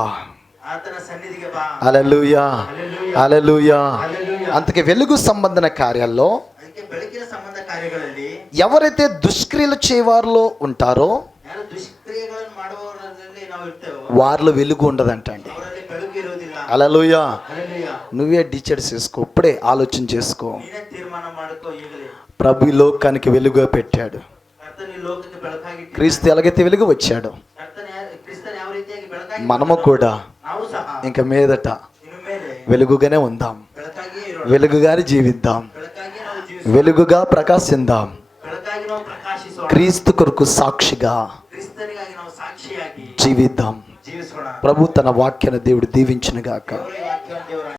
ಆತನ ಸನ್ನಿಧಿಗೆ ಬಾ. హల్లెలూయా, హల్లెలూయా. ಹಲ್ಲೆಲೂಯಾ. అందుకే వెలుగు సంబంధన కార్యాల్లో ಅದಕ್ಕೆ ಬೆಳಕಿನ ಸಂಬಂಧ ಕಾರ್ಯಗಳಲ್ಲಿ ఎవరైతే దుష్క్రియలు చేయవారిలో ఉంటారో ಯಾರು ದುಷ್ಕ್ರಿಯೆಗಳನ್ನು ಮಾಡುವವರಲ್ಲಿ ನಾವು ಇರ್ತೇವೋ వారిలో వెలుగు ఉండదంటండి. ಅವರಲ್ಲಿ ಬೆಳಕು ಇರುವುದಿಲ್ಲ. హల్లెలూయా. ಹಲ್ಲೆಲೂಯಾ. నువ్వే డిసైడ్ చేసుకో, ఇప్పుడే ఆలోచన చేసుకో. ನೀನೇ ತೀರ್ಮಾನ ಮಾಡ್ಕೋ ಈಗಲೇ. ప్రభు ఈ లోకానికి వెలుగుగా పెట్టాడు. ಕರ್ತನ ಈ ಲೋಕಕ್ಕೆ ಬೆಳಕಾಗಿ క్రీస్తు ఎలాగైతే వెలుగు వచ్చాడు, ಕ್ರಿಸ್ತನ ಯಾವ ರೀತಿಯಾಗಿ ಬೆಳಕಾಗಿ మనము కూడా ನಾವು ಸಹ ఇంక మీదట ಇನ್ನು ಮೇಲೆ వెలుగుగానే ఉందాం, ಬೆಳಕಾಗಿಯೇ ಇರೋಣ. వెలుగుగానే జీవిద్దాం, ಬೆಳಕಾಗಿ ನಾವು ಜೀವಿಸೋಣ. వెలుగుగా ప్రకాశిద్దాం. ಬೆಳಕಾಗಿ ನಾವು ಪ್ರಕಾಶಿಸೋಣ. క్రీస్తు కొరకు సాక్షిగా ಕ್ರಿಸ್ತನಿಗಾಗಿ ನಾವು ಸಾಕ್ಷಿಯಾಗಿ జీవిద్దాం. ಜೀವಿಸೋಣ. ప్రభు తన వాక్యాన్ని దేవుడు దీవించును గాక. ದೇವರ ವಾಕ್ಯವನ್ನು ದೇವರ